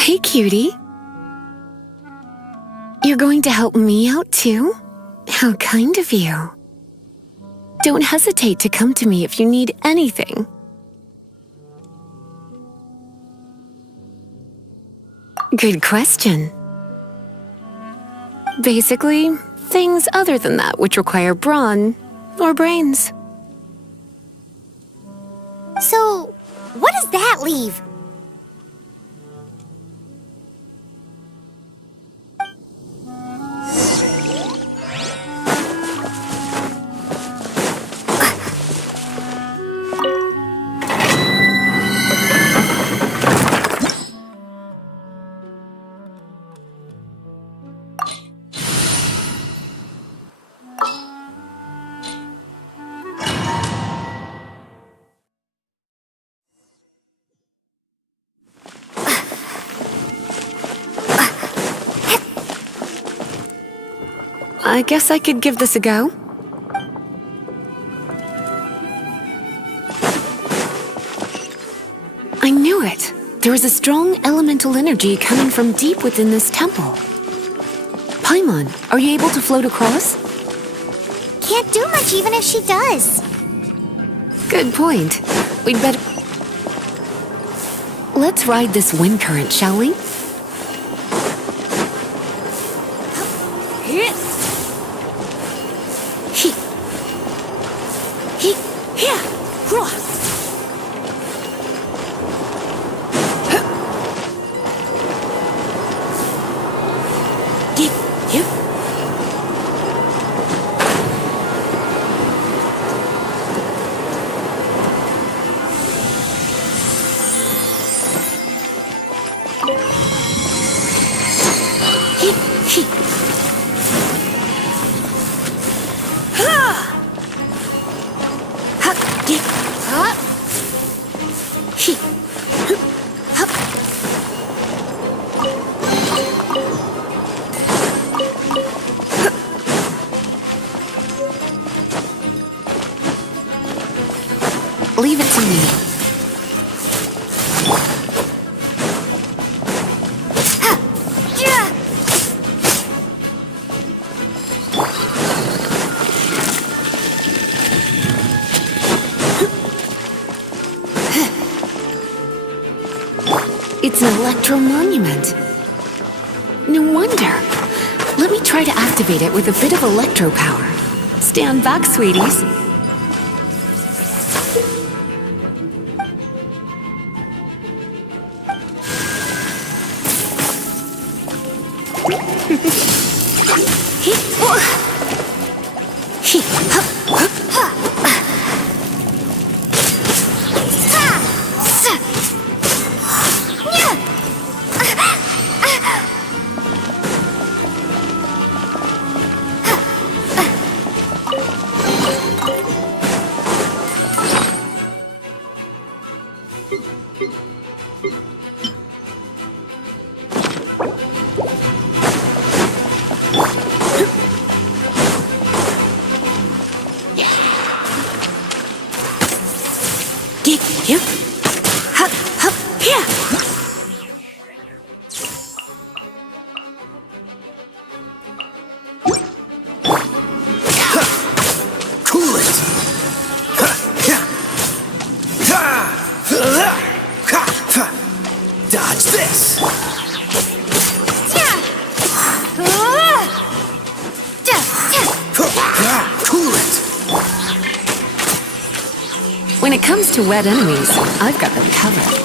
Hey, cutie. You're going to help me out, too? How kind of you. Don't hesitate to come to me if you need anything. Good question. Basically, things other than that which require brawn or brains. So, what does that leave? I guess I could give this a go. I knew it! There is a strong elemental energy coming from deep within this temple. Paimon, are you able to float across? Can't do much even if she does. Good point. We'd better... Let's ride this wind current, shall we? Leave it to me. It's an electro monument. No wonder. Let me try to activate it with a bit of electro power. Stand back, sweeties. Dodge this! Cool it! When it comes to wet enemies, I've got them covered.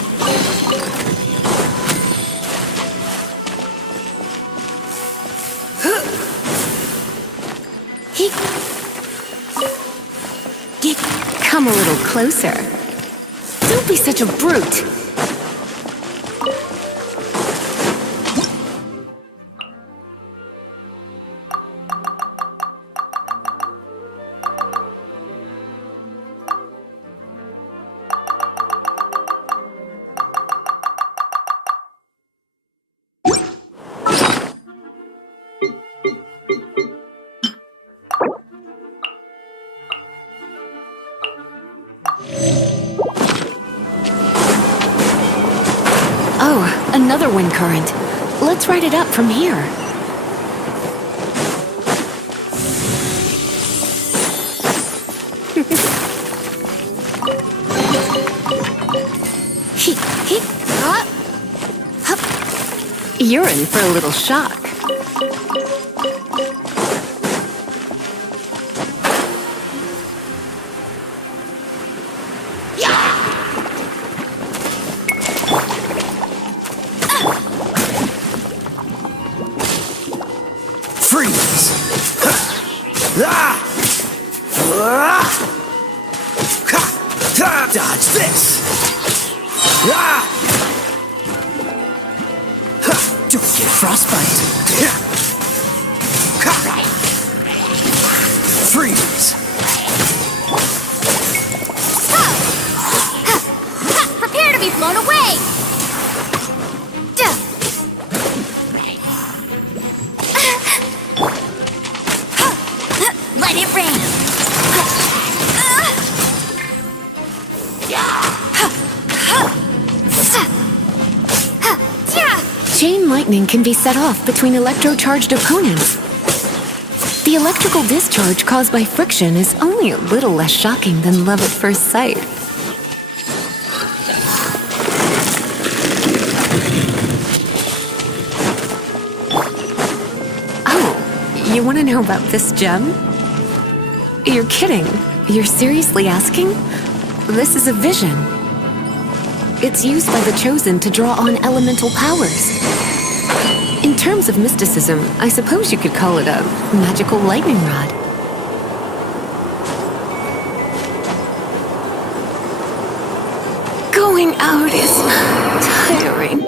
Come a little closer. Don't be such a brute. Oh, another wind current. Let's ride it up from here. You're in for a little shock. Freeze! Ah! Dodge this! Ah! Don't get frostbite. Freeze! Prepare to be blown away! Let it rain! Chain lightning can be set off between electro-charged opponents. The electrical discharge caused by friction is only a little less shocking than love at first sight. Oh, you want to know about this gem? You're kidding. You're seriously asking? This is a vision. It's used by the Chosen to draw on elemental powers. In terms of mysticism, I suppose you could call it a magical lightning rod. Going out is tiring.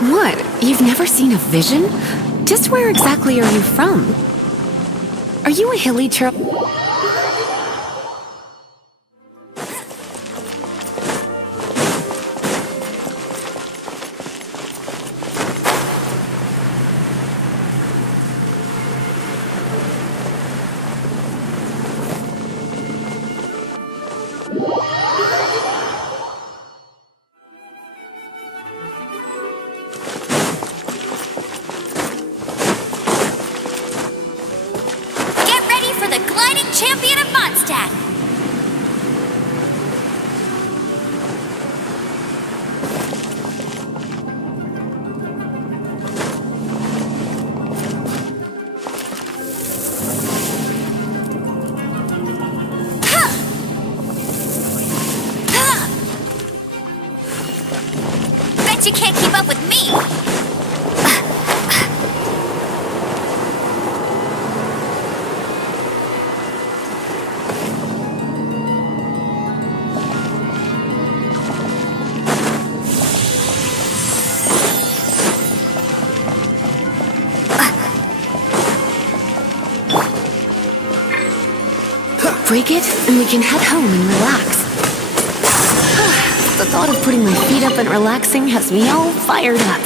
What? You've never seen a vision? Just where exactly are you from? Are you a hilly Champion of Mondstadt! Bet you can't keep up with me! Break it, and we can head home and relax. The thought of putting my feet up and relaxing has me all fired up.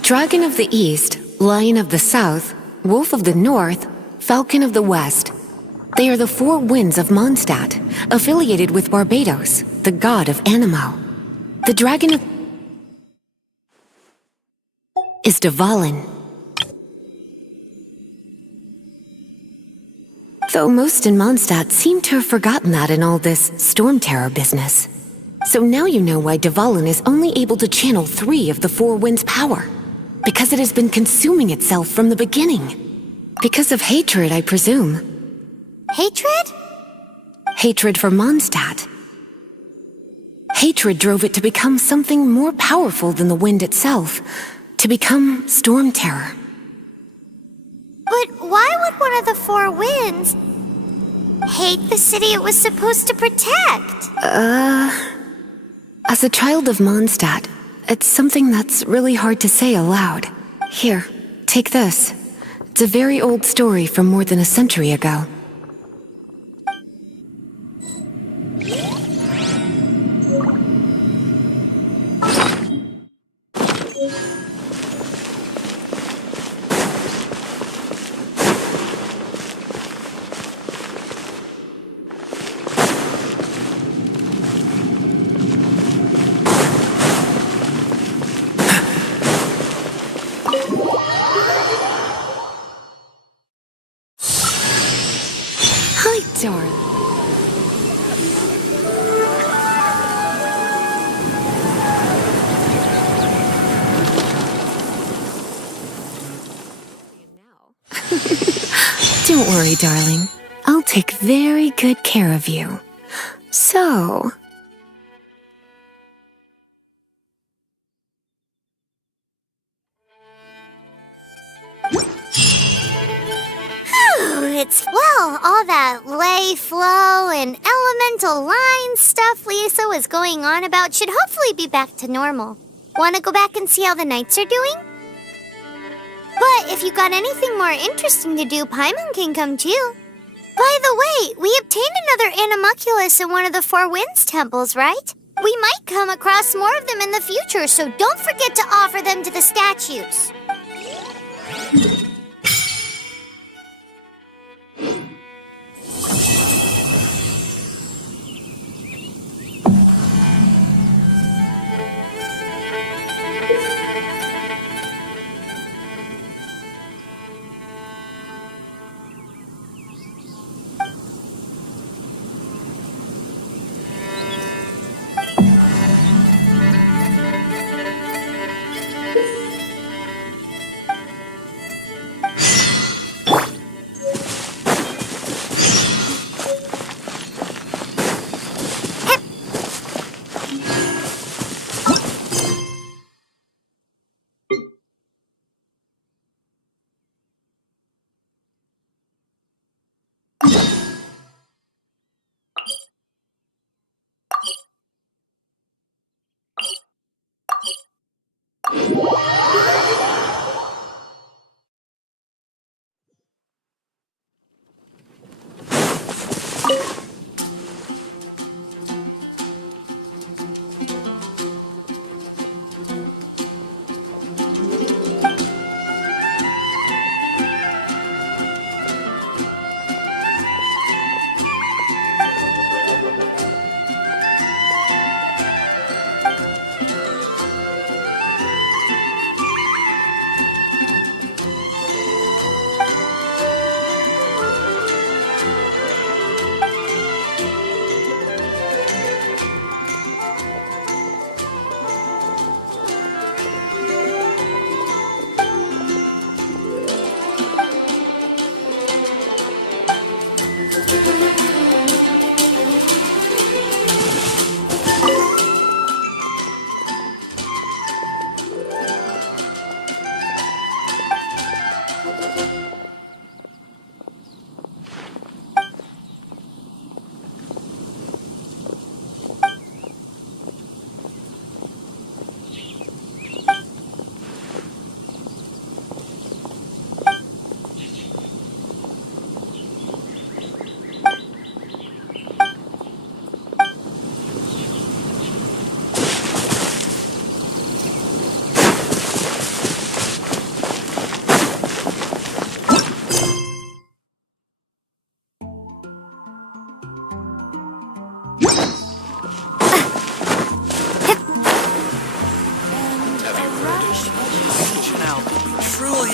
Dragon of the East, Lion of the South, Wolf of the North, Falcon of the West. They are the four winds of Mondstadt, affiliated with Barbados, the god of Anemo. The dragon is Dvalin. Though most in Mondstadt seem to have forgotten that in all this storm terror business. So now you know why Dvalin is only able to channel 3 of the four winds' power. Because it has been consuming itself from the beginning. Because of hatred, I presume. Hatred? Hatred for Mondstadt. Hatred drove it to become something more powerful than the wind itself. To become storm terror. But why would one of the four winds hate the city it was supposed to protect? As a child of Mondstadt, it's something that's really hard to say aloud. Here, take this. It's a very old story from more than a century ago. Hi, darling. Don't worry, darling. I'll take very good care of you. So... It's, well, all that lay, flow, and elemental line stuff Lisa was going on about should hopefully be back to normal. Want to go back and see how the knights are doing? But if you got anything more interesting to do, Paimon can come too. By the way, we obtained another Animalculus in one of the Four Winds temples, right? We might come across more of them in the future, so don't forget to offer them to the statues.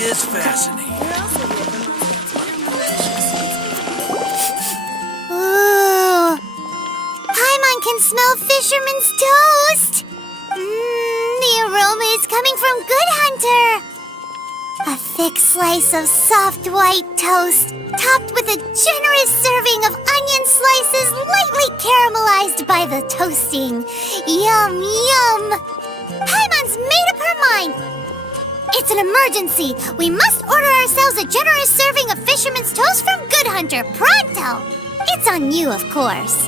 is fascinating. Ooh. Paimon can smell fisherman's toast. The aroma is coming from Good Hunter. A thick slice of soft white toast, topped with a generous serving of onion slices lightly caramelized by the toasting. Yum, yum! Paimon's made up her mind! It's an emergency! We must order ourselves a generous serving of fisherman's toast from Good Hunter, pronto! It's on you, of course.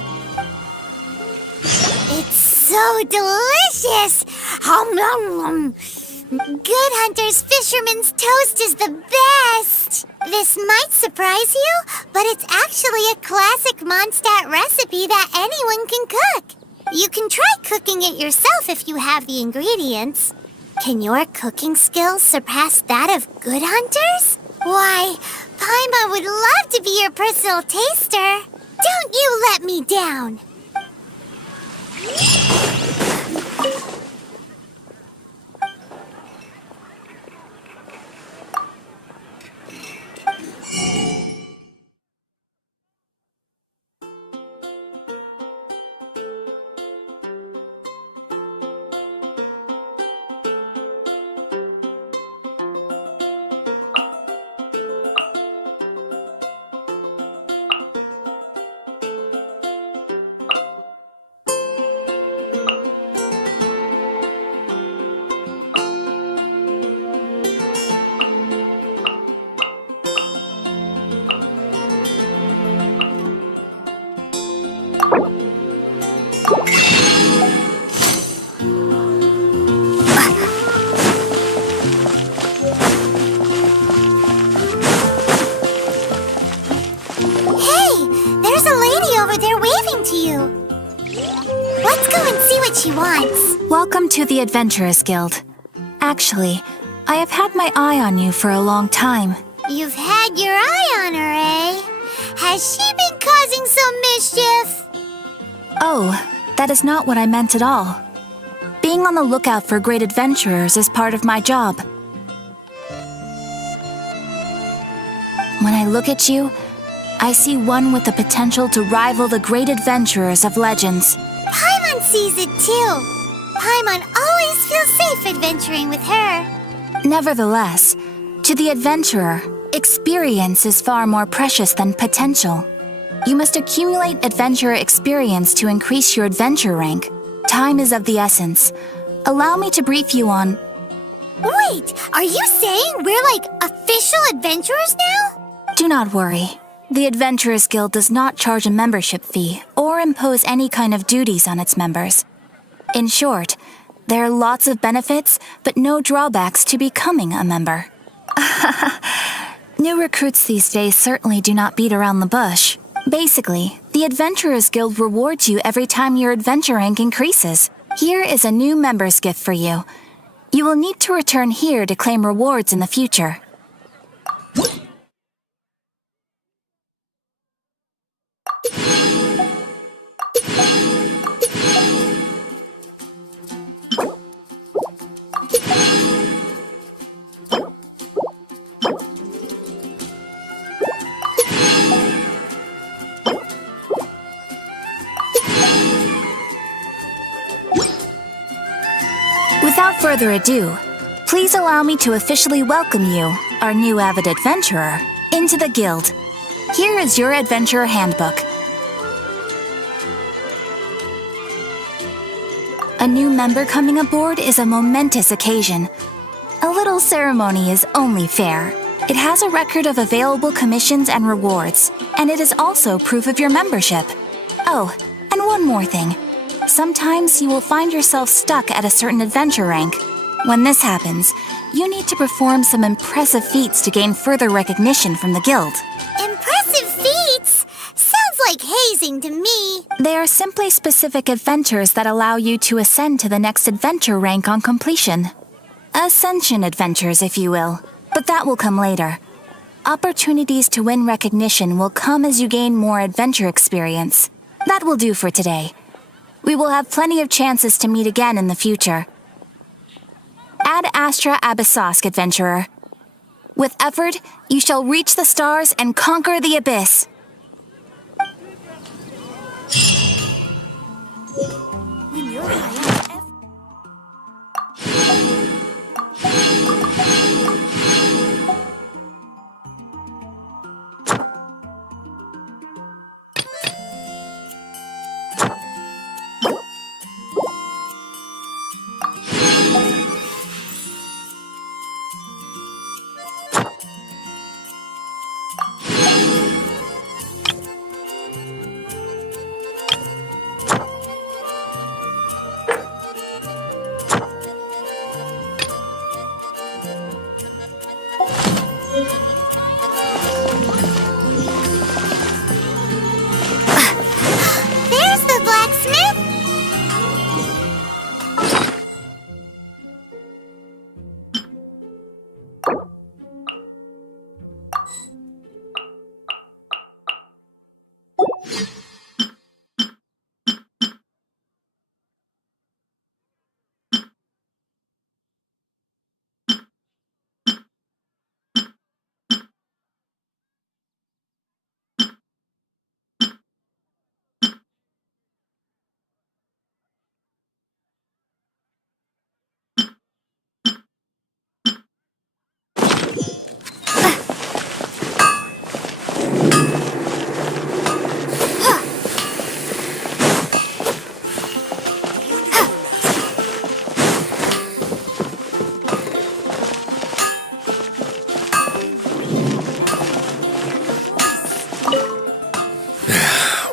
It's so delicious! Hum, nom, nom. Good Hunter's Fisherman's Toast is the best! This might surprise you, but it's actually a classic Mondstadt recipe that anyone can cook. You can try cooking it yourself if you have the ingredients. Can your cooking skills surpass that of Good Hunter's? Why, Paimon would love to be your personal taster. Don't you let me down! She wants. Welcome to the Adventurers Guild. Actually, I have had my eye on you for a long time. You've had your eye on her, eh? Has she been causing some mischief? Oh, that is not what I meant at all. Being on the lookout for great adventurers is part of my job. When I look at you, I see one with the potential to rival the great adventurers of legends. Paimon sees it too. Paimon always feels safe adventuring with her. Nevertheless, to the adventurer, experience is far more precious than potential. You must accumulate adventurer experience to increase your adventure rank. Time is of the essence. Allow me to brief you on... Wait, are you saying we're like official adventurers now? Do not worry. The Adventurers Guild does not charge a membership fee or impose any kind of duties on its members. In short, there are lots of benefits, but no drawbacks to becoming a member. New recruits these days certainly do not beat around the bush. Basically, the Adventurers Guild rewards you every time your adventure rank increases. Here is a new member's gift for you. You will need to return here to claim rewards in the future. Without further ado, please allow me to officially welcome you, our new avid adventurer, into the guild. Here is your adventurer handbook. A new member coming aboard is a momentous occasion. A little ceremony is only fair. It has a record of available commissions and rewards, and it is also proof of your membership. Oh, and one more thing. Sometimes you will find yourself stuck at a certain adventure rank. When this happens, you need to perform some impressive feats to gain further recognition from the guild. Impressive feats? Sounds like hazing to me. They are simply specific adventures that allow you to ascend to the next adventure rank on completion. Ascension adventures, if you will. But that will come later. Opportunities to win recognition will come as you gain more adventure experience. That will do for today. We will have plenty of chances to meet again in the future. Ad Astra Abyssosk, adventurer. With effort, you shall reach the stars and conquer the abyss. There's the blacksmith!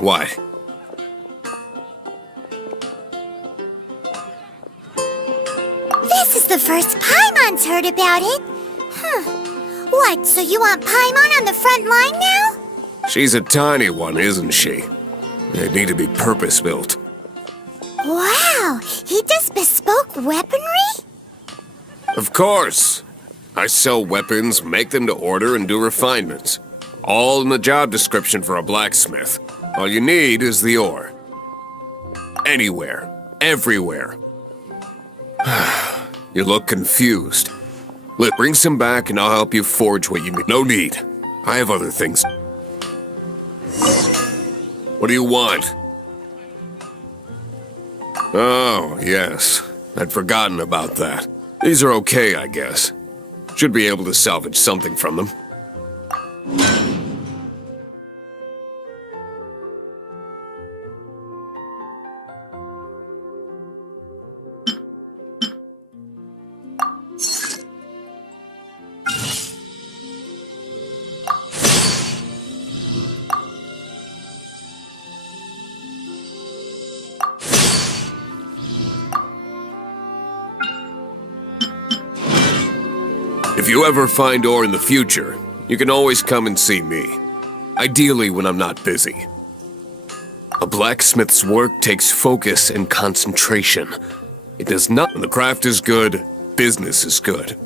What? This is the first Paimon's heard about it. What, so you want Paimon on the front line now? She's a tiny one, isn't she? They need to be purpose-built. Wow, he does bespoke weaponry? Of course! I sell weapons, make them to order, and do refinements. All in the job description for a blacksmith. All you need is the ore. Anywhere. Everywhere. You look confused. Bring some back and I'll help you forge what you need. No need. I have other things. What do you want? Oh, yes. I'd forgotten about that. These are okay, I guess. Should be able to salvage something from them. If you ever find ore in the future, you can always come and see me. Ideally when I'm not busy. A blacksmith's work takes focus and concentration. It does not. When the craft is good, business is good.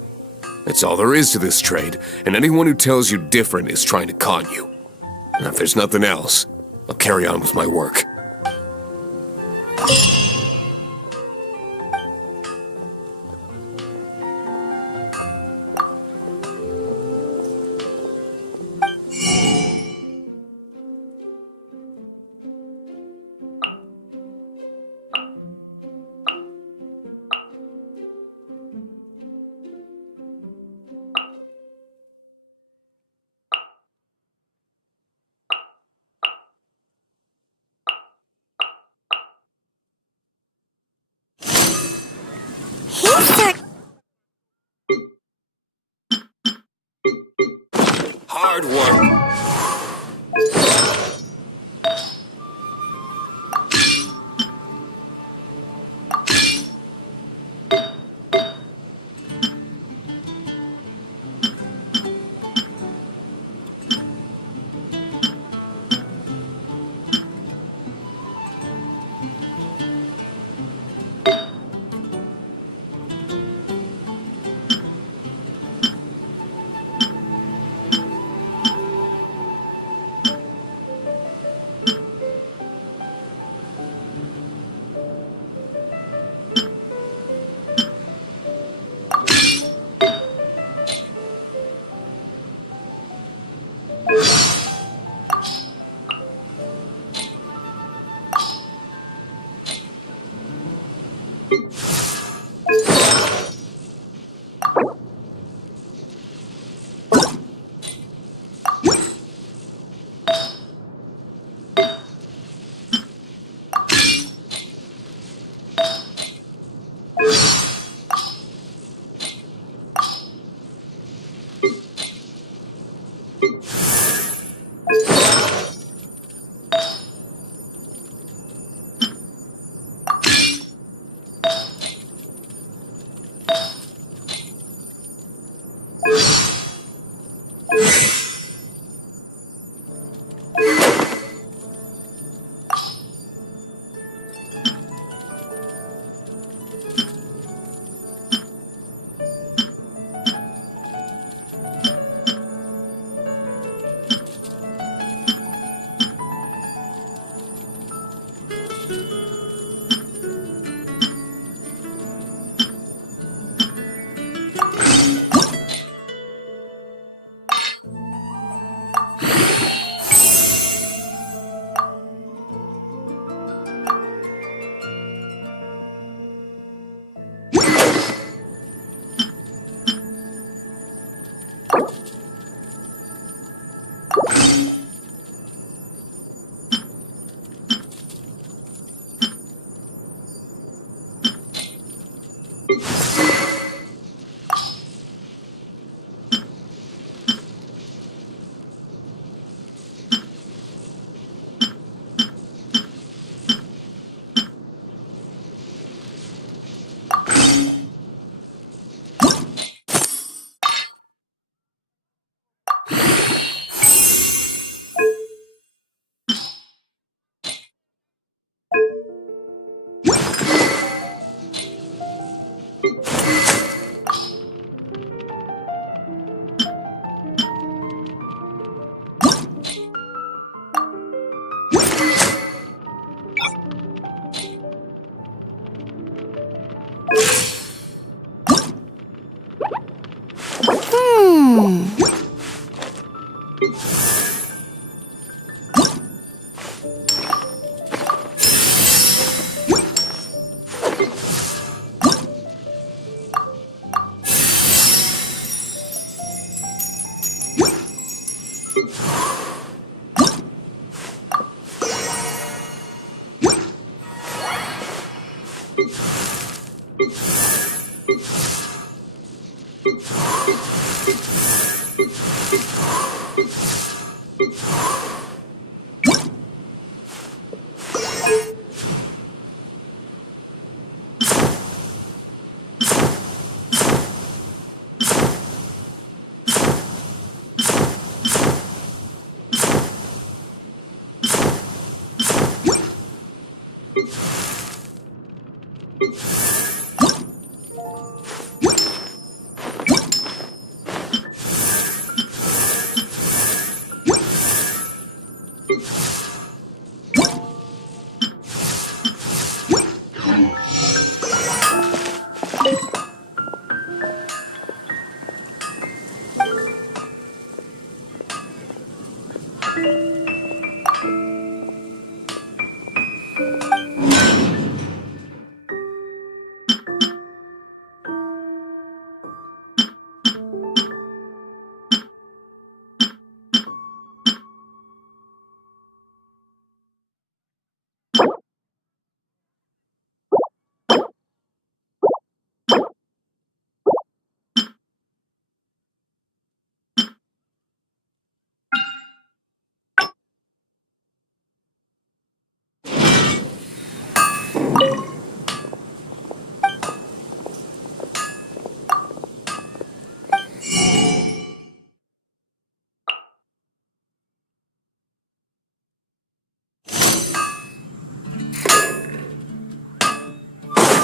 That's all there is to this trade, and anyone who tells you different is trying to con you. And if there's nothing else, I'll carry on with my work. Hard work.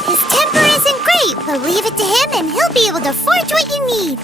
His temper isn't great, but leave it to him and he'll be able to forge what you need.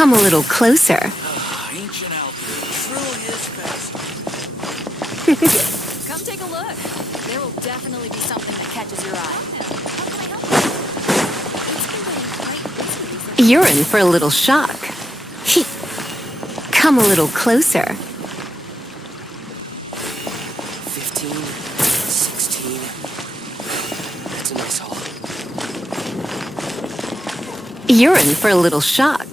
Come a little closer. Ancient Alchemy truly is fascinating. Come take a look. There will definitely be something that catches your eye. You're in for a little shock. Come a little closer. 15, 16. That's a nice haul. You're in for a little shock.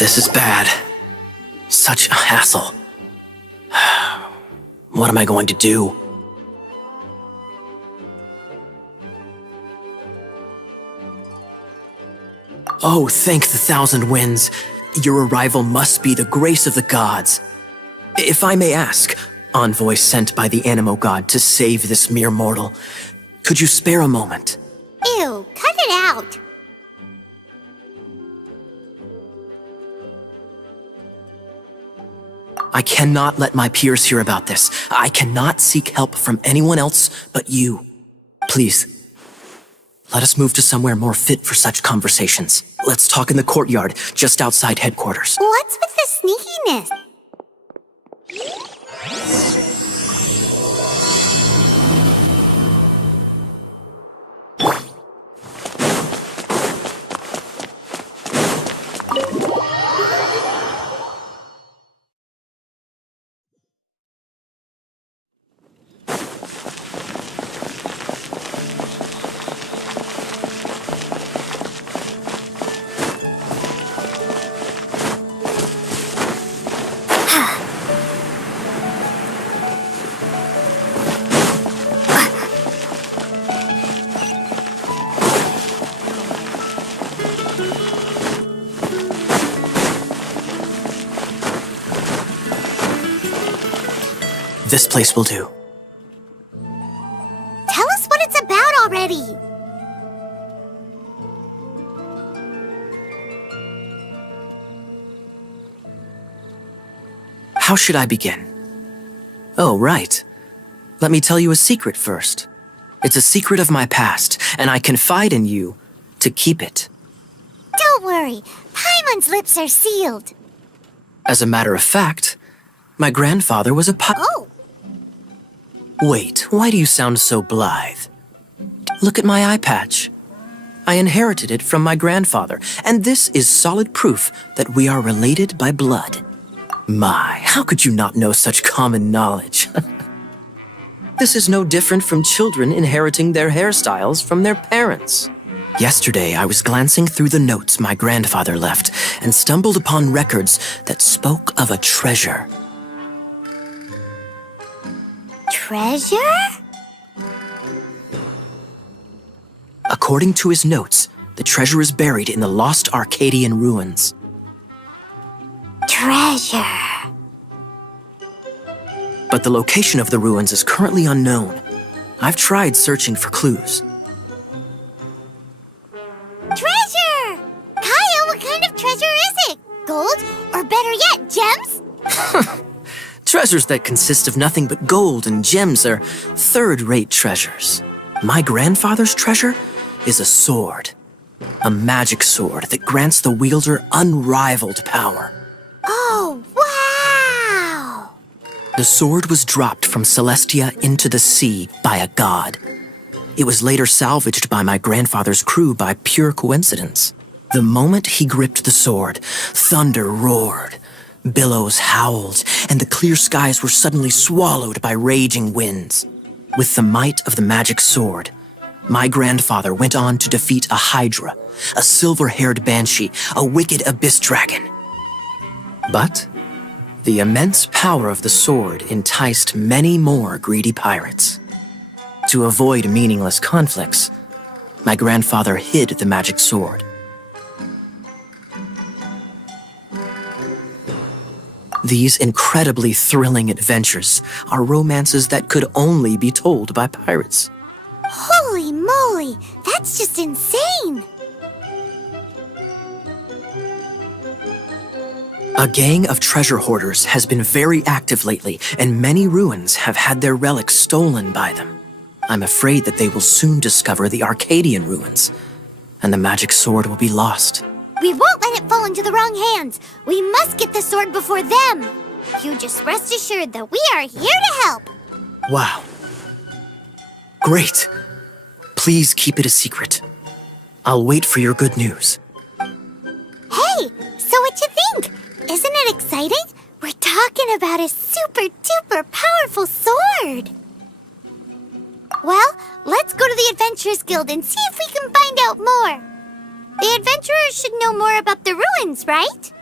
This is bad. Such a hassle. What am I going to do? Oh, thank the thousand winds. Your arrival must be the grace of the gods. If I may ask, envoy sent by the Animo god to save this mere mortal, could you spare a moment? Ew, cut it out. I cannot let my peers hear about this. I cannot seek help from anyone else but you. Please, let us move to somewhere more fit for such conversations. Let's talk in the courtyard, just outside headquarters. What's with the sneakiness? This place will do. Tell us what it's about already. How should I begin? Oh, right. Let me tell you a secret first. It's a secret of my past, and I confide in you to keep it. Don't worry, Paimon's lips are sealed. As a matter of fact, my grandfather was a Oh, Wait, why do you sound so blithe? Look at my eye patch. I inherited it from my grandfather, and this is solid proof that we are related by blood. My, how could you not know such common knowledge? This is no different from children inheriting their hairstyles from their parents. Yesterday, I was glancing through the notes my grandfather left and stumbled upon records that spoke of a treasure. treasure? According to his notes, the treasure is buried in the lost Arcadian ruins. Treasure. But the location of the ruins is currently unknown. I've tried searching for clues. Treasure! Kaya, what kind of treasure is it? Gold? Or better yet, gems? Treasures that consist of nothing but gold and gems are third-rate treasures. My grandfather's treasure is a sword. A magic sword that grants the wielder unrivaled power. Oh, wow! The sword was dropped from Celestia into the sea by a god. It was later salvaged by my grandfather's crew by pure coincidence. The moment he gripped the sword, thunder roared, billows howled, and the clear skies were suddenly swallowed by raging winds. With the might of the magic sword, my grandfather went on to defeat a hydra, a silver-haired banshee, a wicked abyss dragon. But the immense power of the sword enticed many more greedy pirates. To avoid meaningless conflicts, my grandfather hid the magic sword. These incredibly thrilling adventures are romances that could only be told by pirates. Holy moly, that's just insane! A gang of treasure hoarders has been very active lately, and many ruins have had their relics stolen by them. I'm afraid that they will soon discover the Arcadian ruins, and the magic sword will be lost. We won't let it fall into the wrong hands. We must get the sword before them. You just rest assured that we are here to help. Wow. Great. Please keep it a secret. I'll wait for your good news. Hey, so what you think? Isn't it exciting? We're talking about a super-duper powerful sword. Well, let's go to the Adventurers Guild and see if we can find out more. The adventurers should know more about the ruins, right?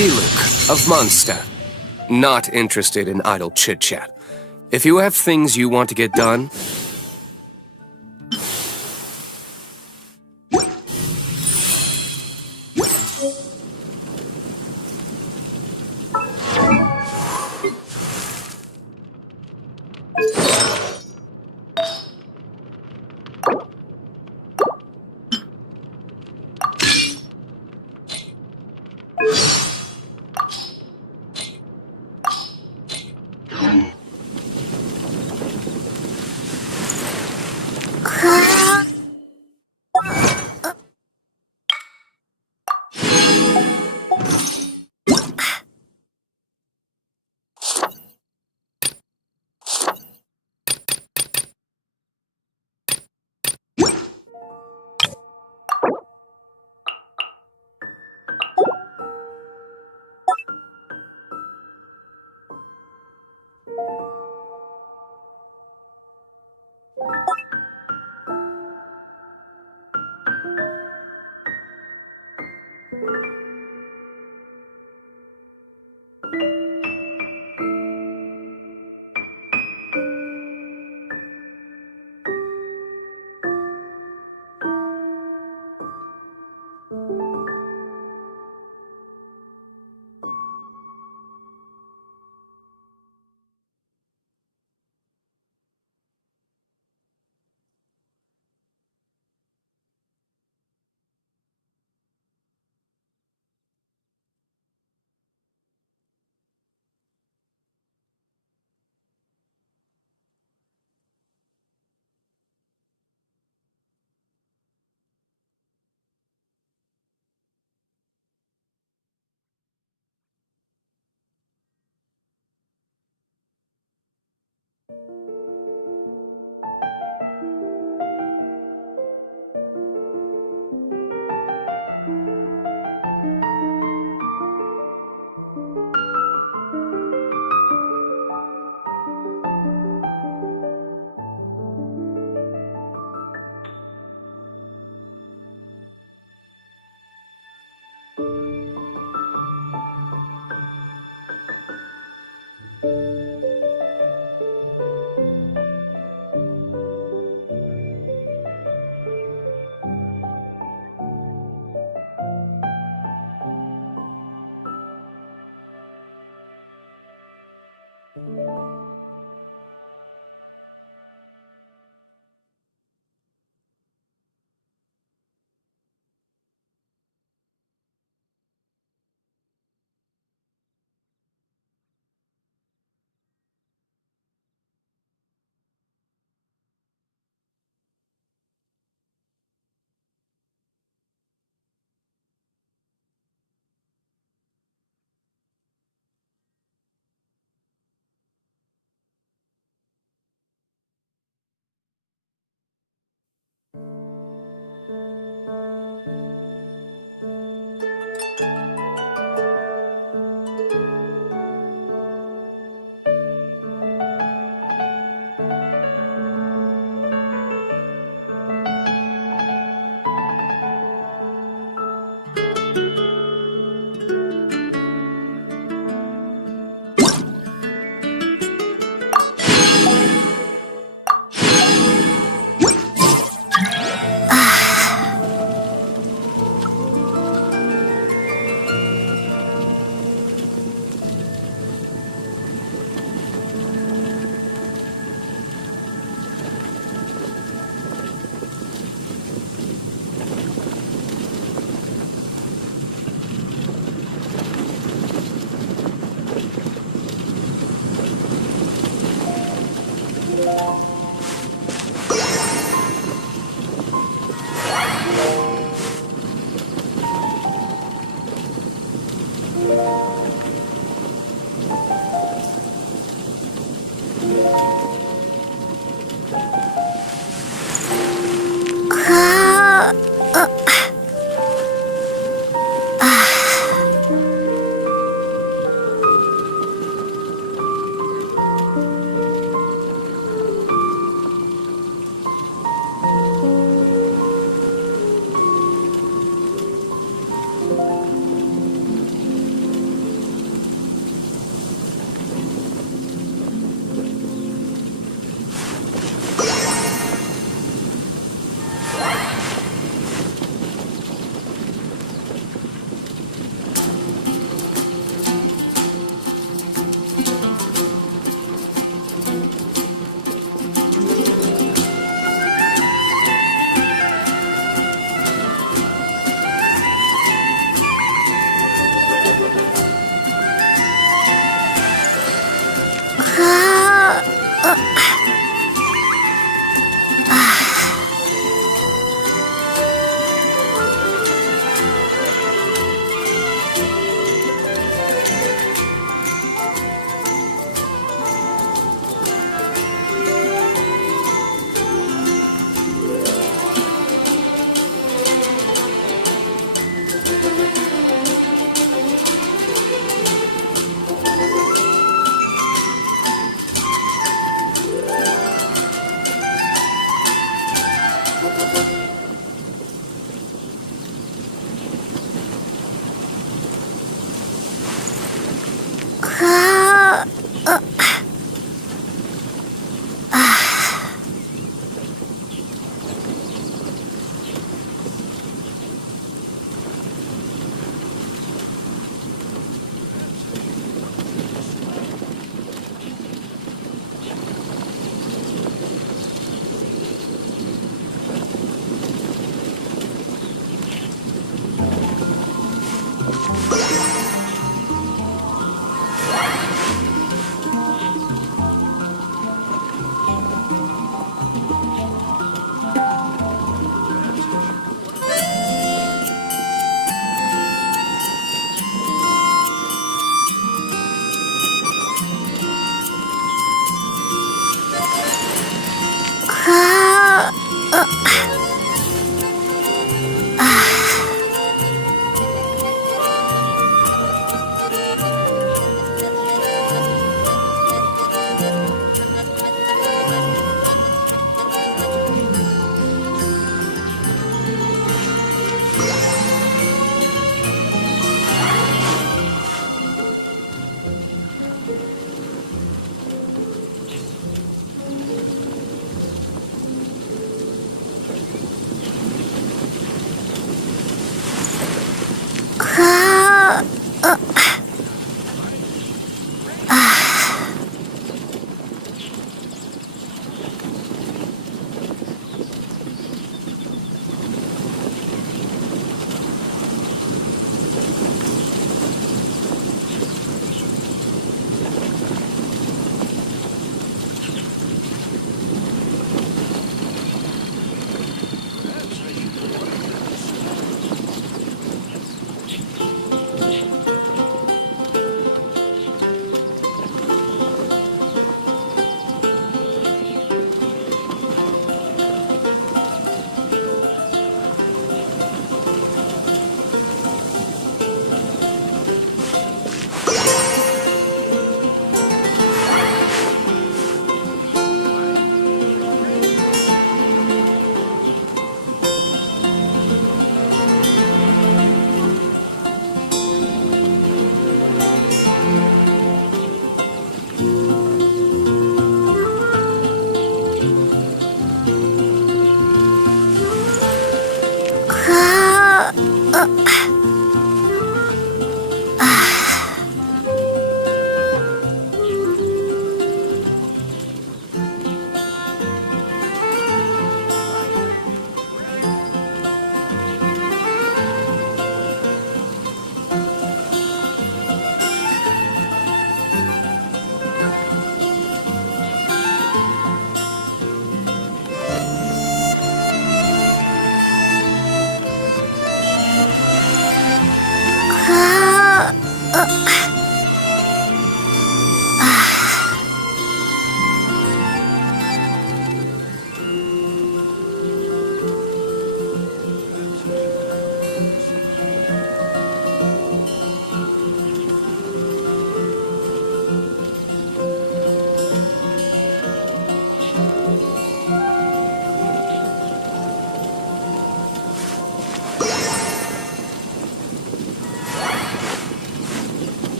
Diluc of Munster. Not interested in idle chit-chat. If you have things you want to get done,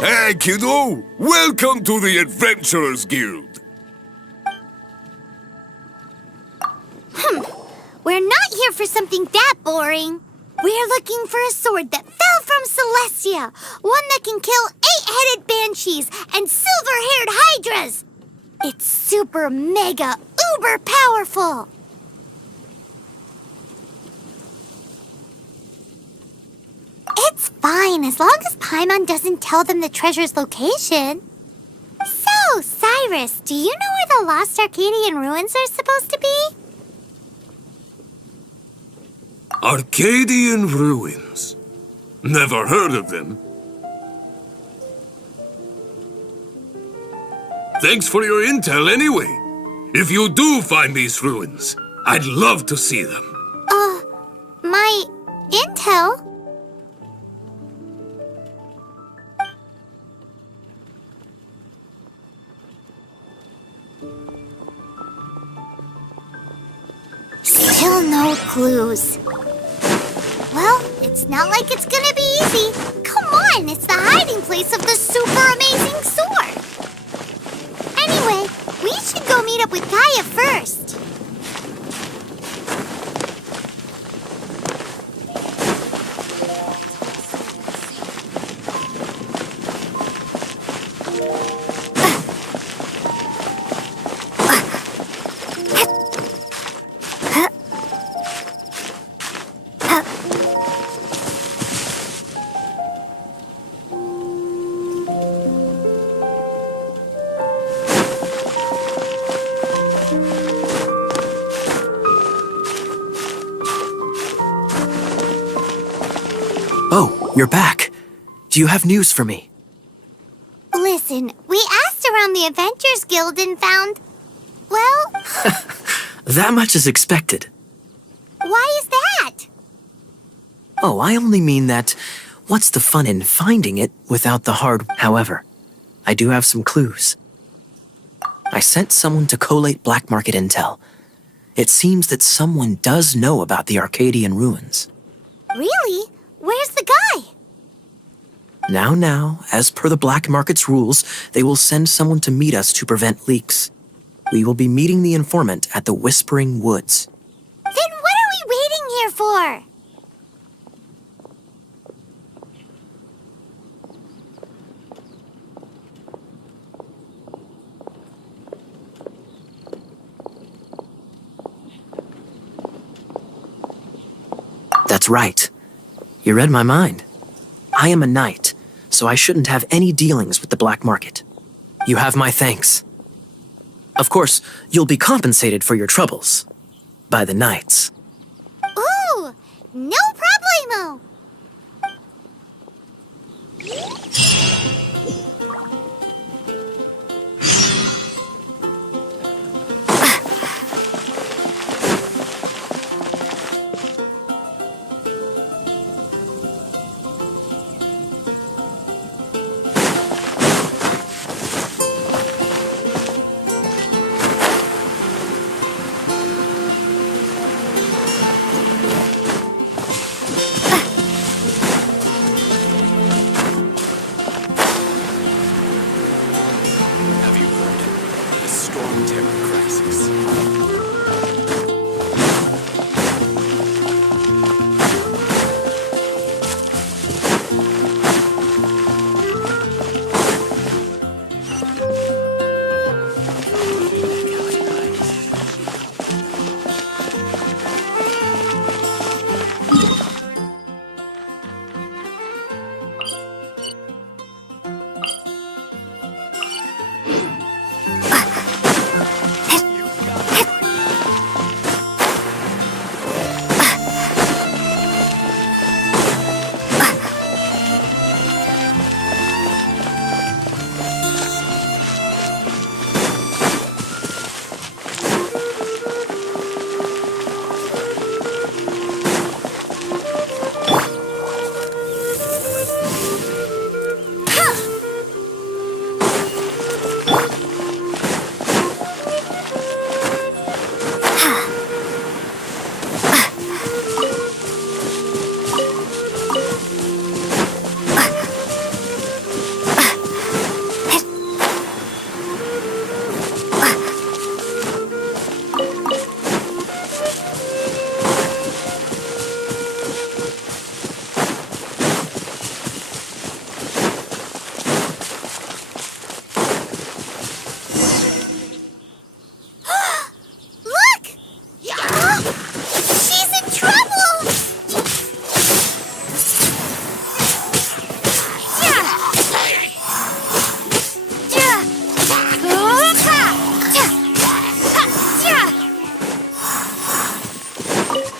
Hey, kiddo! Welcome to the Adventurers Guild! We're not here for something that boring. We're looking for a sword that fell from Celestia. One that can kill 8-headed banshees and silver-haired hydras. It's super mega uber powerful. It's fine as long as Paimon doesn't tell them the treasure's location. So, Cyrus, do you know where the lost Arcadian ruins are supposed to be? Arcadian ruins. Never heard of them. Thanks for your intel anyway. If you do find these ruins, I'd love to see them. My intel? Still no clues. Well, it's not like it's gonna be easy. Come on, it's the hiding place of the super amazing sword. Anyway, we should go meet up with Gaia first. Oh, you're back. Do you have news for me? Listen, we asked around the Adventurers Guild and found... Well, That much is expected. why is that? Oh, I only mean that what's the fun in finding it without the hard... However, I do have some clues. I sent someone to collate black market intel. It seems that someone does know about the Arcadian ruins. Really? Where's the guy? Now, as per the black market's rules, they will send someone to meet us to prevent leaks. We will be meeting the informant at the Whispering Woods. Then what are we waiting here for? That's right. You read my mind. I am a knight, so I shouldn't have any dealings with the black market. You have my thanks. Of course, you'll be compensated for your troubles by the knights. Ooh, no problemo.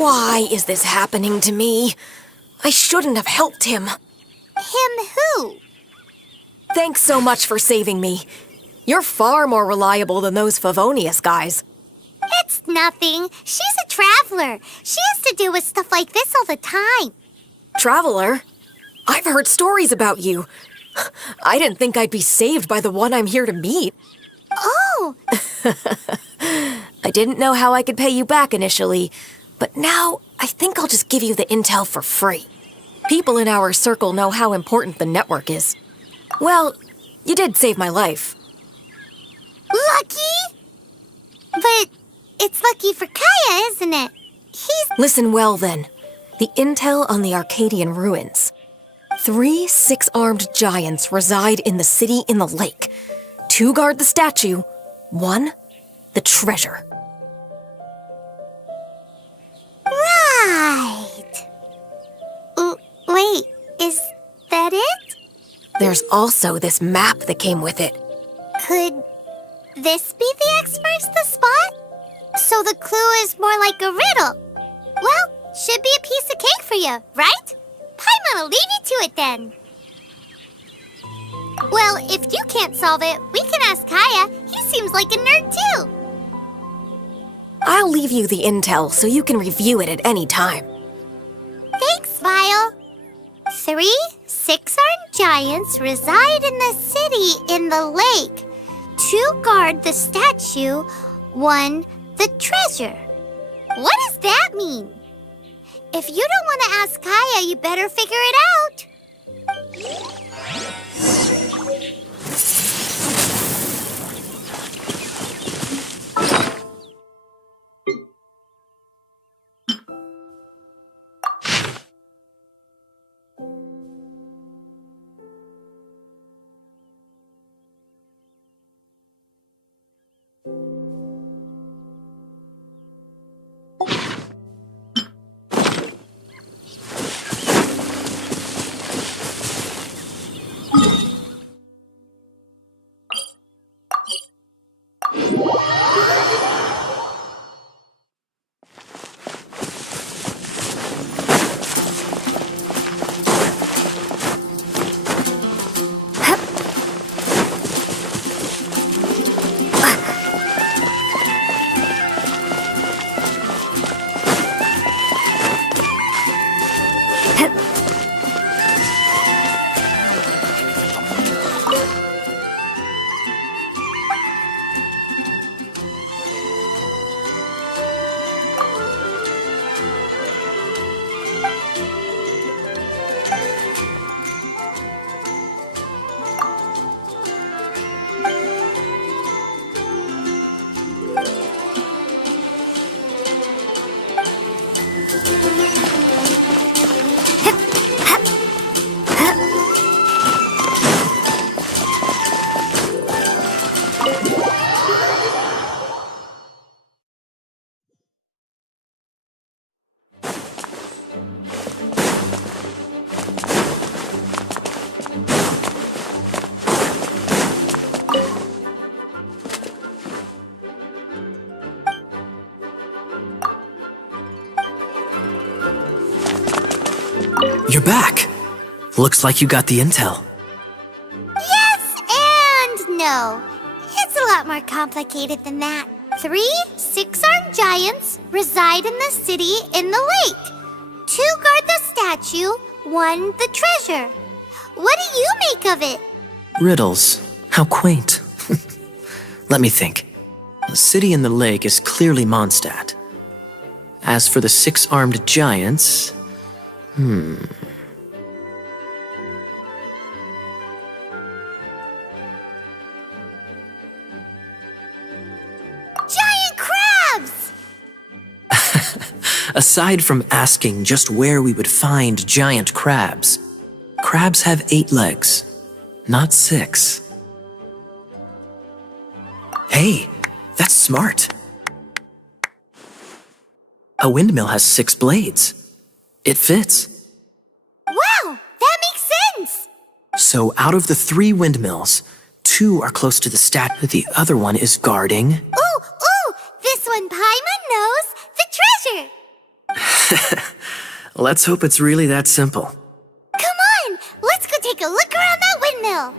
Why is this happening to me? I shouldn't have helped him. Him who? Thanks so much for saving me. You're far more reliable than those Favonius guys. It's nothing. She's a traveler. She has to deal with stuff like this all the time. Traveler? I've heard stories about you. I didn't think I'd be saved by the one I'm here to meet. Oh! I didn't know how I could pay you back initially, but now I think I'll just give you the intel for free. People in our circle know how important the network is. Well, you did save my life. Lucky? But it's lucky for Kaya, isn't it? Listen well, then. The intel on the Arcadian ruins. 3 6-armed giants reside in the city in the lake. 2 guard the statue, 1 the treasure. Right. Wait, is that it? There's also this map that came with it. Could this be the X marks the spot? So the clue is more like a riddle. Well, should be a piece of cake for you, right? Paimon will leave you to it then. Well, if you can't solve it, we can ask Kaya. He seems like a nerd too. I'll leave you the intel so you can review it at any time. Thanks, Vile. 3 6-armed giants reside in the city in the lake. 2 guard the statue, 1 the treasure. What does that mean? If you don't want to ask Kaya, you better figure it out. You're back. Looks like you got the intel. Yes and no. It's a lot more complicated than that. 3 6-armed giants reside in the city in the lake. 2 guard the statue, 1 the treasure. What do you make of it? Riddles. How quaint. Let me think. The city in the lake is clearly Mondstadt. As for the 6-armed giants... Giant crabs! Aside from asking just where we would find giant crabs, crabs have 8 legs, not 6. Hey, that's smart. A windmill has 6 blades. It fits. Wow, that makes sense! So out of the 3 windmills, 2 are close to the statue. The other one is guarding... Ooh, this one Paimon knows! The treasure! Let's hope it's really that simple. Come on, let's go take a look around that windmill.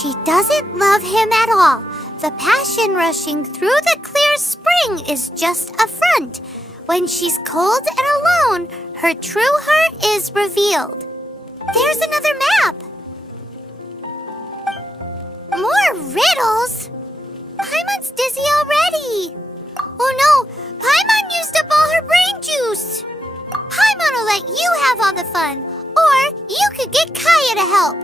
She doesn't love him at all. The passion rushing through the clear spring is just a front. When she's cold and alone, her true heart is revealed. There's another map. More riddles? Paimon's dizzy already. Oh no, Paimon used up all her brain juice. Paimon will let you have all the fun, or you could get Kaya to help.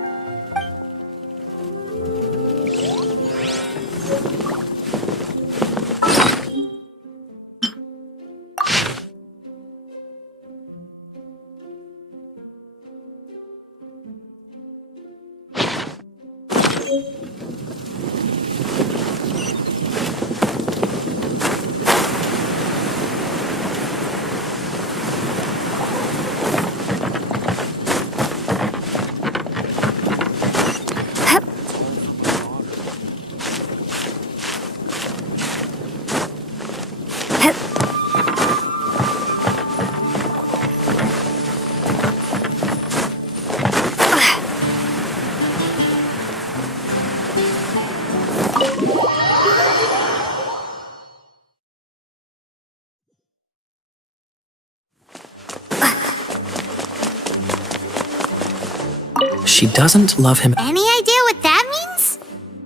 She doesn't love him. Any idea what that means?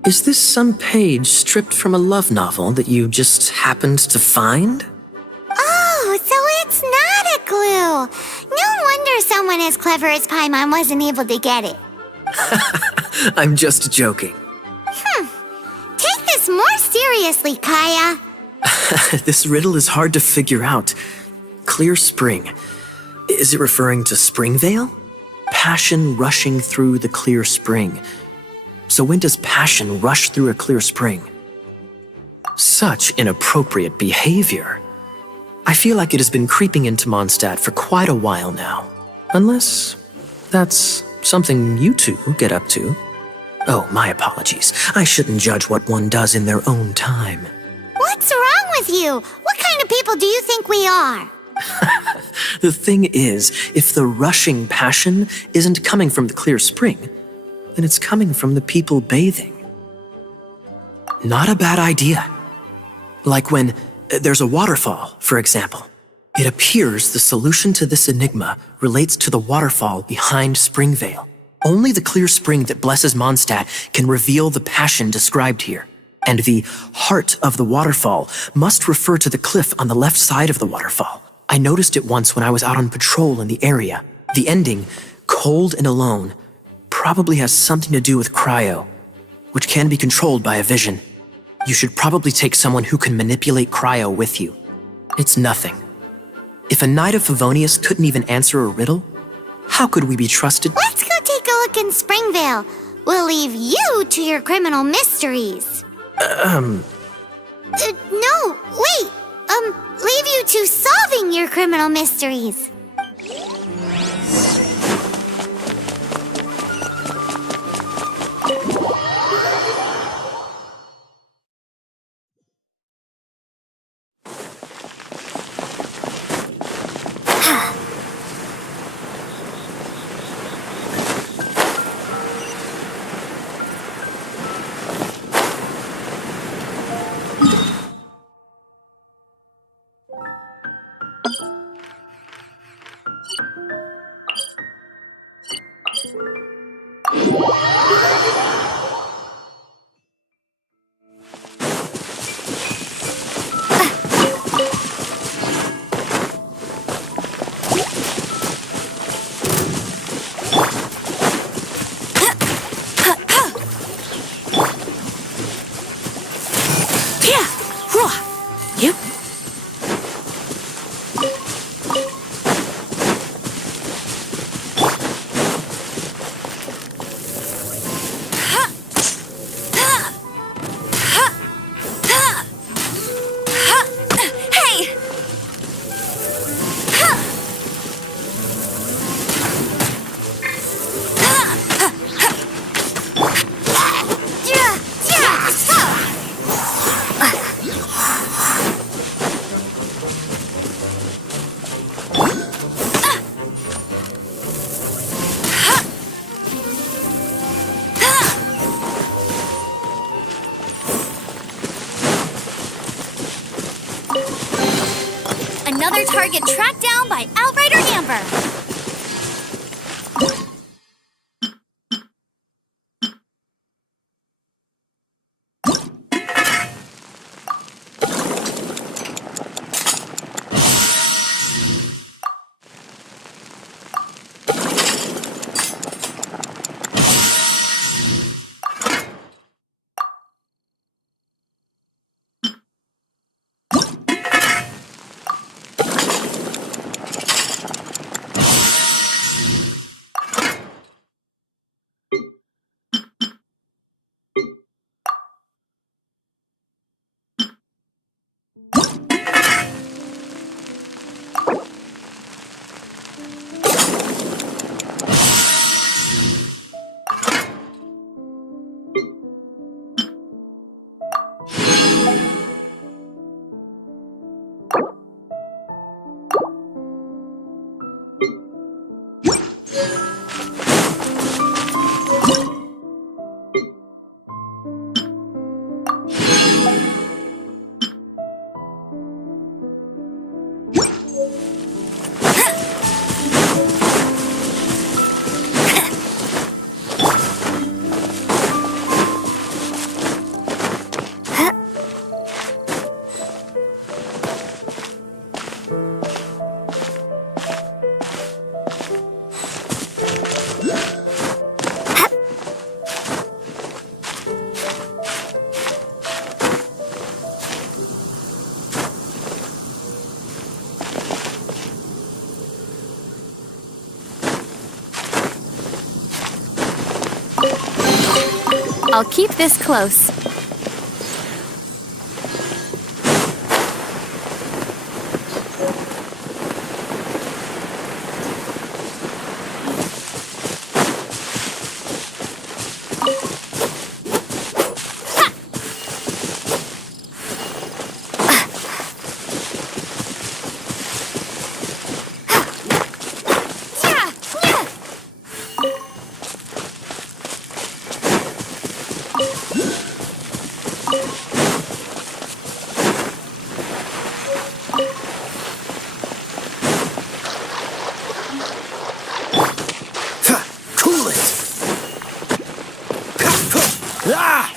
Is this some page stripped from a love novel that you just happened to find? Oh, so it's not a clue. No wonder someone as clever as Paimon wasn't able to get it. I'm just joking. Take this more seriously, Kaya. This riddle is hard to figure out. Clear spring. Is it referring to Springvale? Passion rushing through the clear spring. So when does passion rush through a clear spring? Such inappropriate behavior. I feel like it has been creeping into Mondstadt for quite a while now. Unless that's something you two get up to. Oh, my apologies. I shouldn't judge what one does in their own time. What's wrong with you? What kind of people do you think we are? The thing is, if the rushing passion isn't coming from the clear spring, then it's coming from the people bathing. Not a bad idea. Like when there's a waterfall, for example. It appears the solution to this enigma relates to the waterfall behind Springvale. Only the clear spring that blesses Mondstadt can reveal the passion described here. And the heart of the waterfall must refer to the cliff on the left side of the waterfall. I noticed it once when I was out on patrol in the area. The ending, cold and alone, probably has something to do with cryo, which can be controlled by a vision. You should probably take someone who can manipulate cryo with you. It's nothing. If a Knight of Favonius couldn't even answer a riddle, how could we be trusted? Let's go take a look in Springvale. We'll leave you to your criminal mysteries. No, wait. Leave you to solving your criminal mysteries. Another target tracked down by Outrider Amber. I'll keep this close. Cool it! Ah!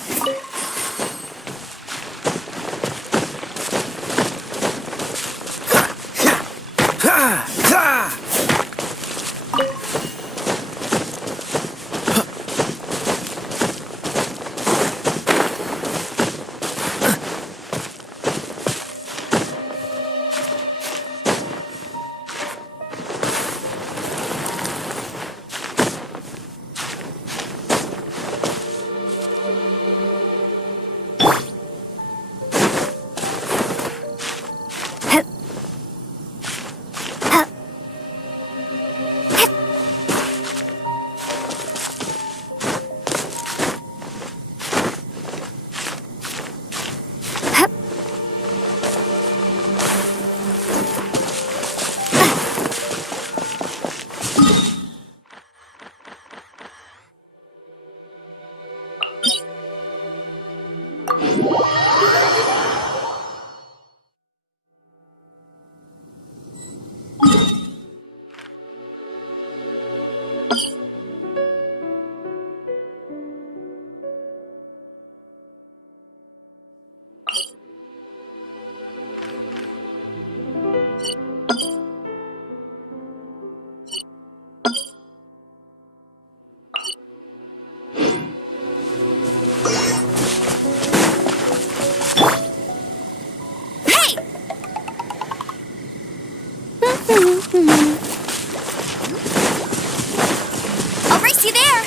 I'll race you there.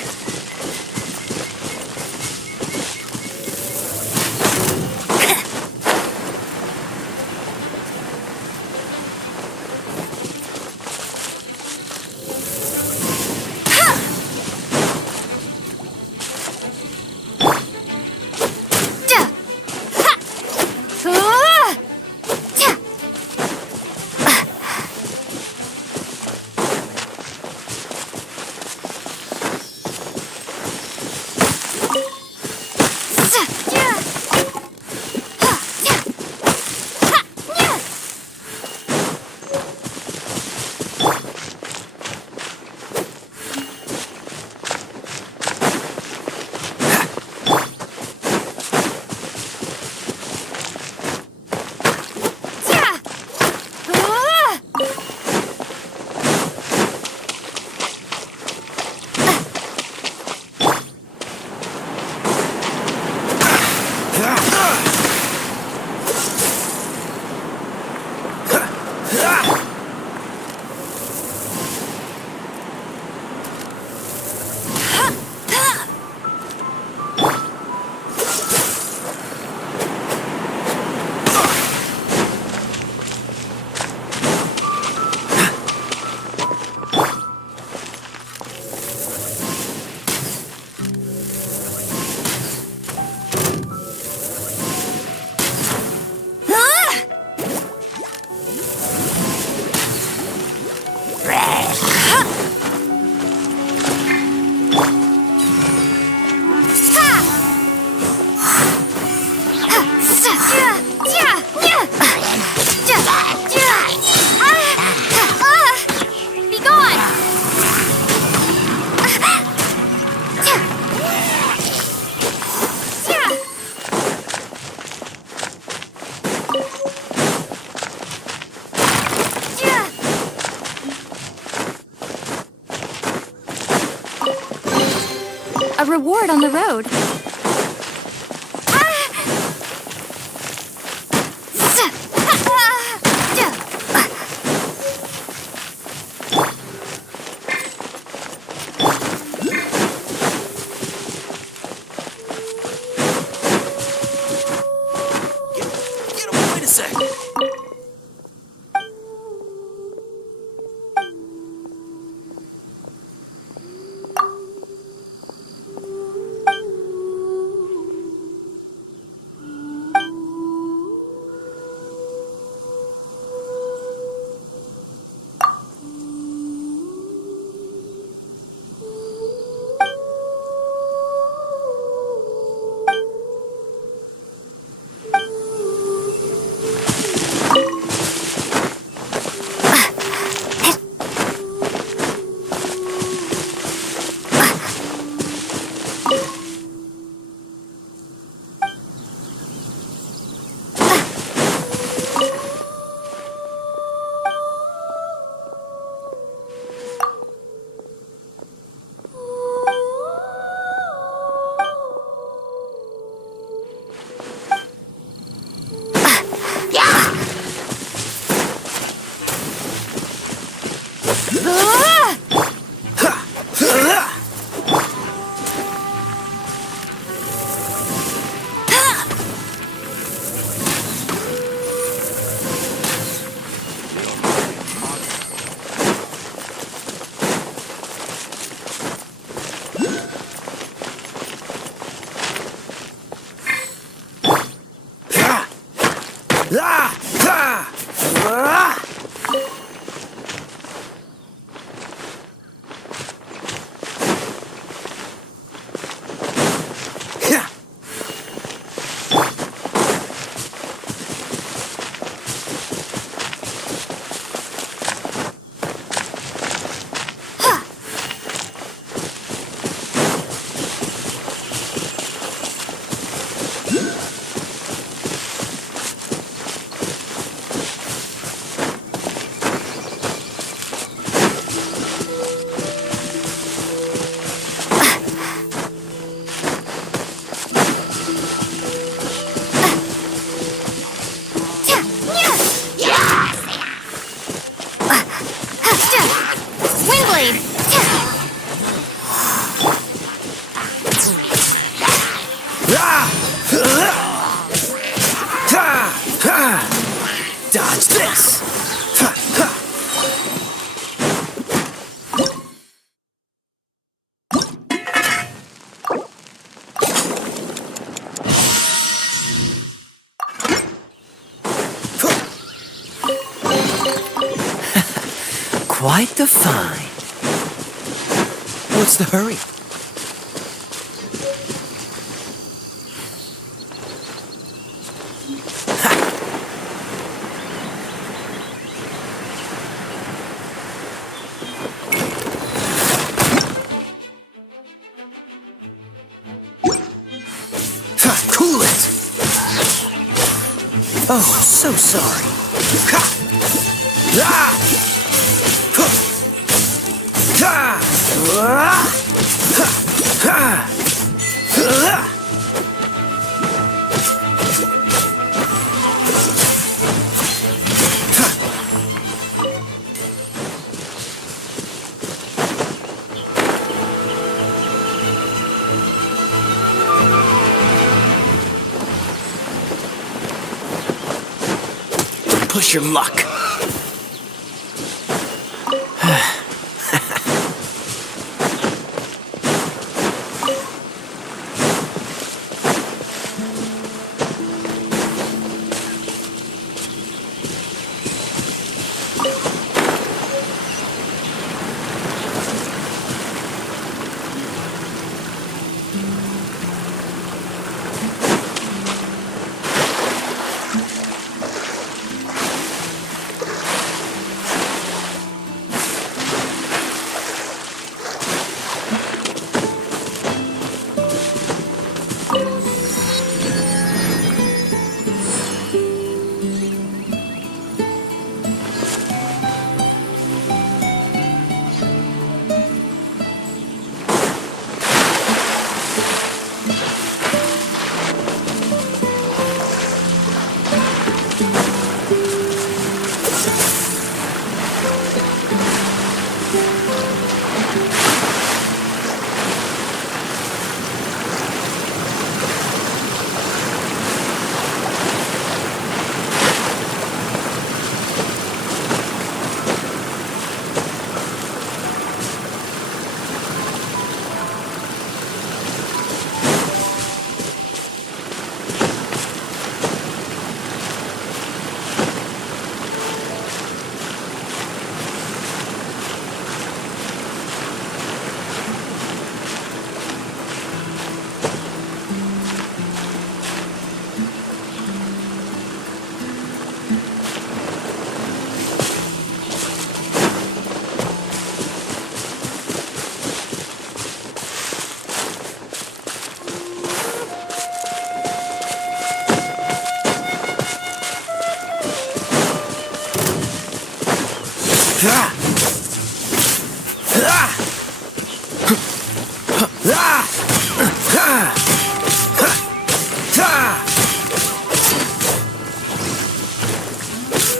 A reward on the road. sec. Dodge this! Quite the find. What's the hurry? Cool it! Oh, so sorry. Push your luck.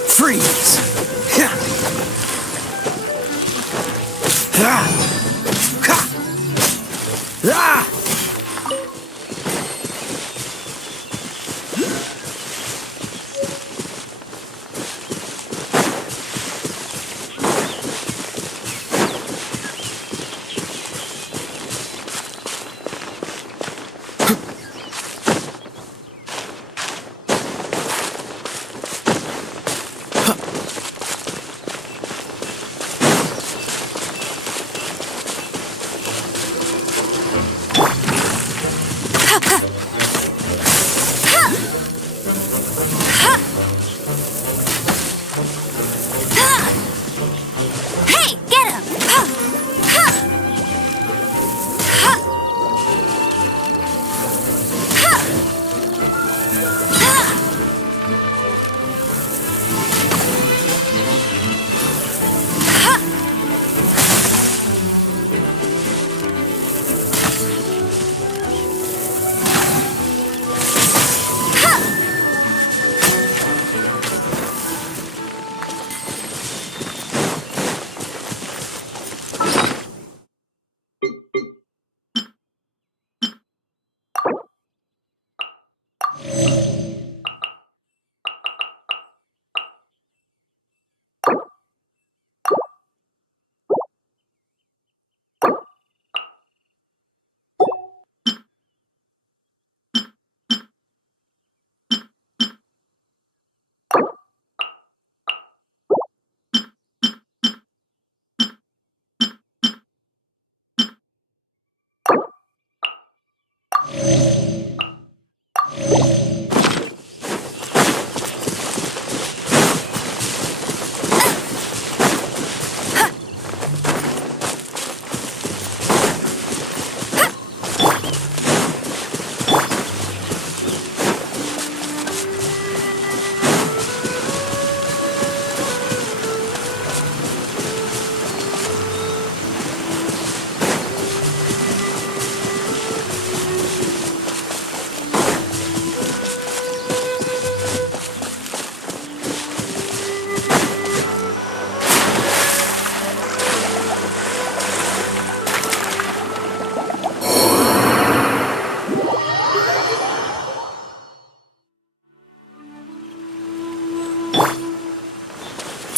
Freeze! Hey, get him!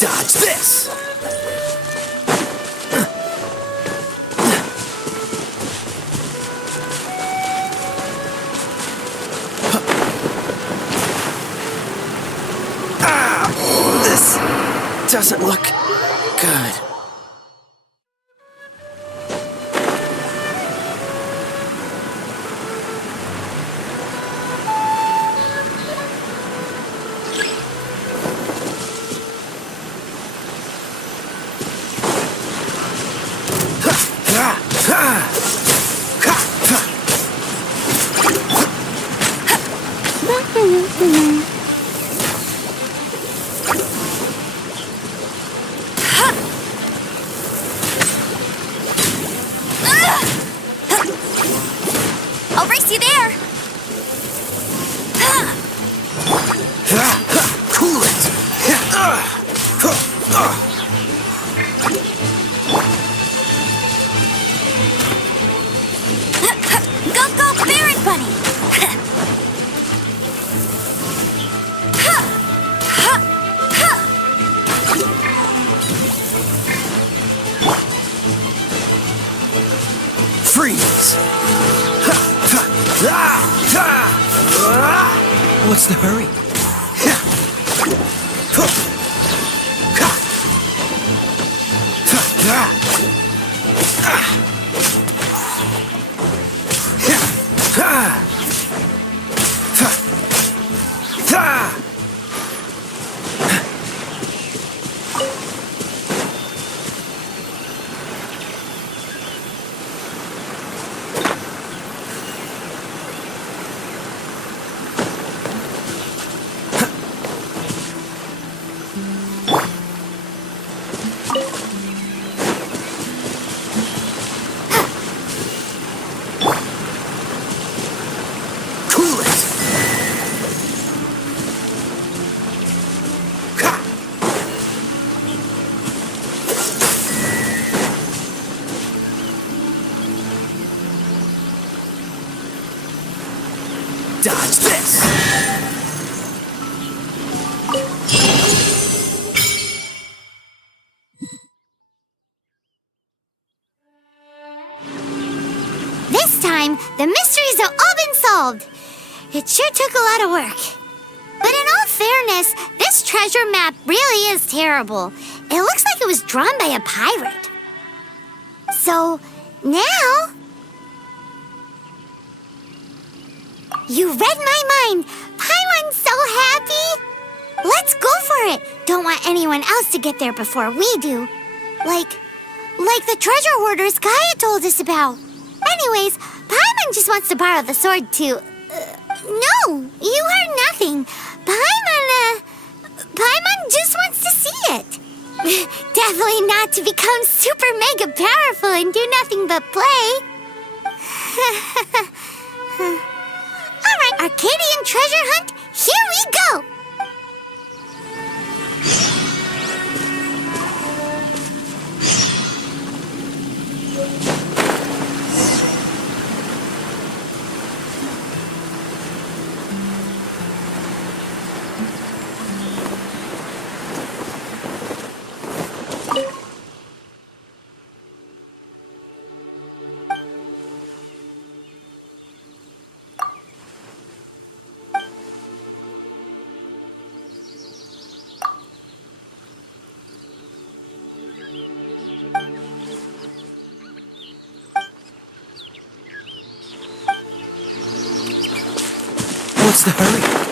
Dodge this! This doesn't look good. I'll race you there! Cool it! Go, go, Barret Bunny! Freeze! What's the hurry? The mysteries have all been solved. It sure took a lot of work. But in all fairness, this treasure map really is terrible. It looks like it was drawn by a pirate. So, now... You read my mind! Paimon's so happy! Let's go for it! Don't want anyone else to get there before we do. Like the treasure hoarders Gaia told us about. Anyways, Paimon just wants to borrow the sword to... no, you heard nothing. Paimon just wants to see it. Definitely not to become super mega powerful and do nothing but play. Alright, Arcadian treasure hunt, here we go! What's the hurry?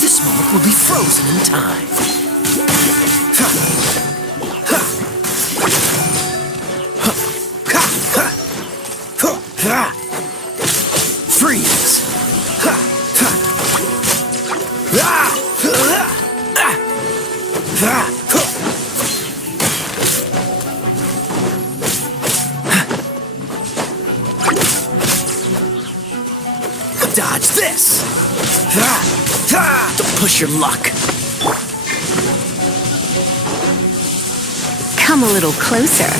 This moment will be frozen in time. Freeze! Dodge this! Don't push your luck. Come a little closer.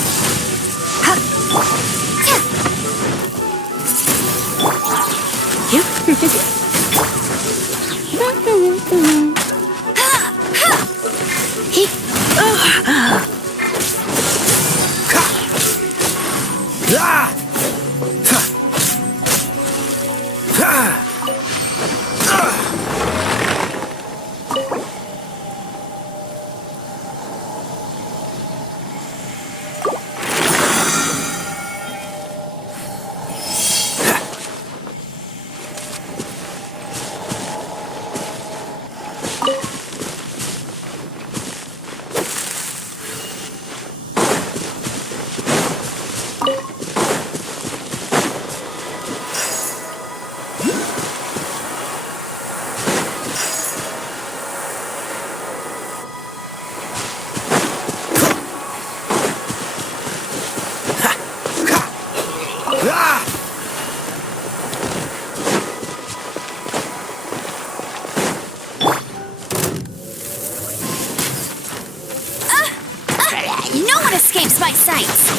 No one escapes my sights!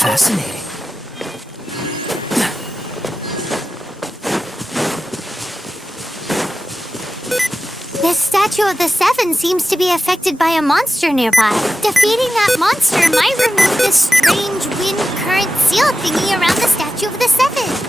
Fascinating. This statue of the Seven seems to be affected by a monster nearby. Defeating that monster might remove this strange wind current seal thingy around the statue of the Seven.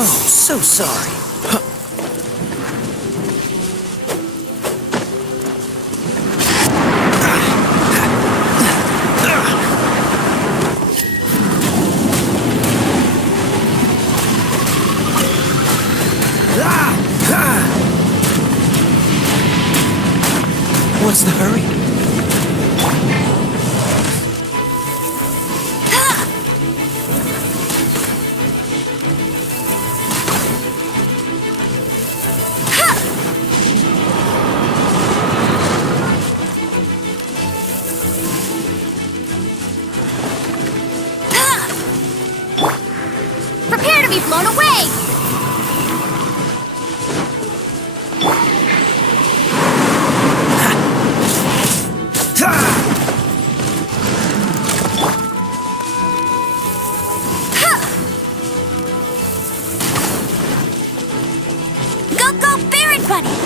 Oh, so sorry. What's the hurry? Prepare to be blown away! Go, go, Baron Bunny!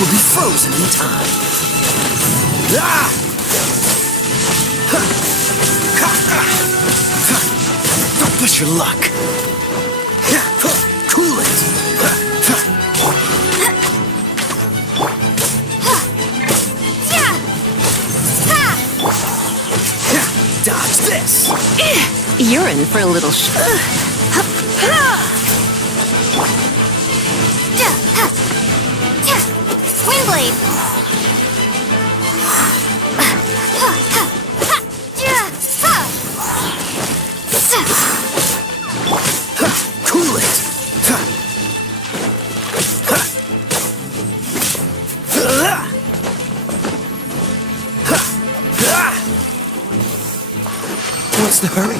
will be frozen in time. Ah! Ha! Ha! Ha! Don't push your luck. Ha! Ha! Cool it. Ha! Ha! Ha! Dodge this. You're in for a little Windblade! Ha! Cool it. Ha! Ha! Ha! Ha! Ha! What's the hurry?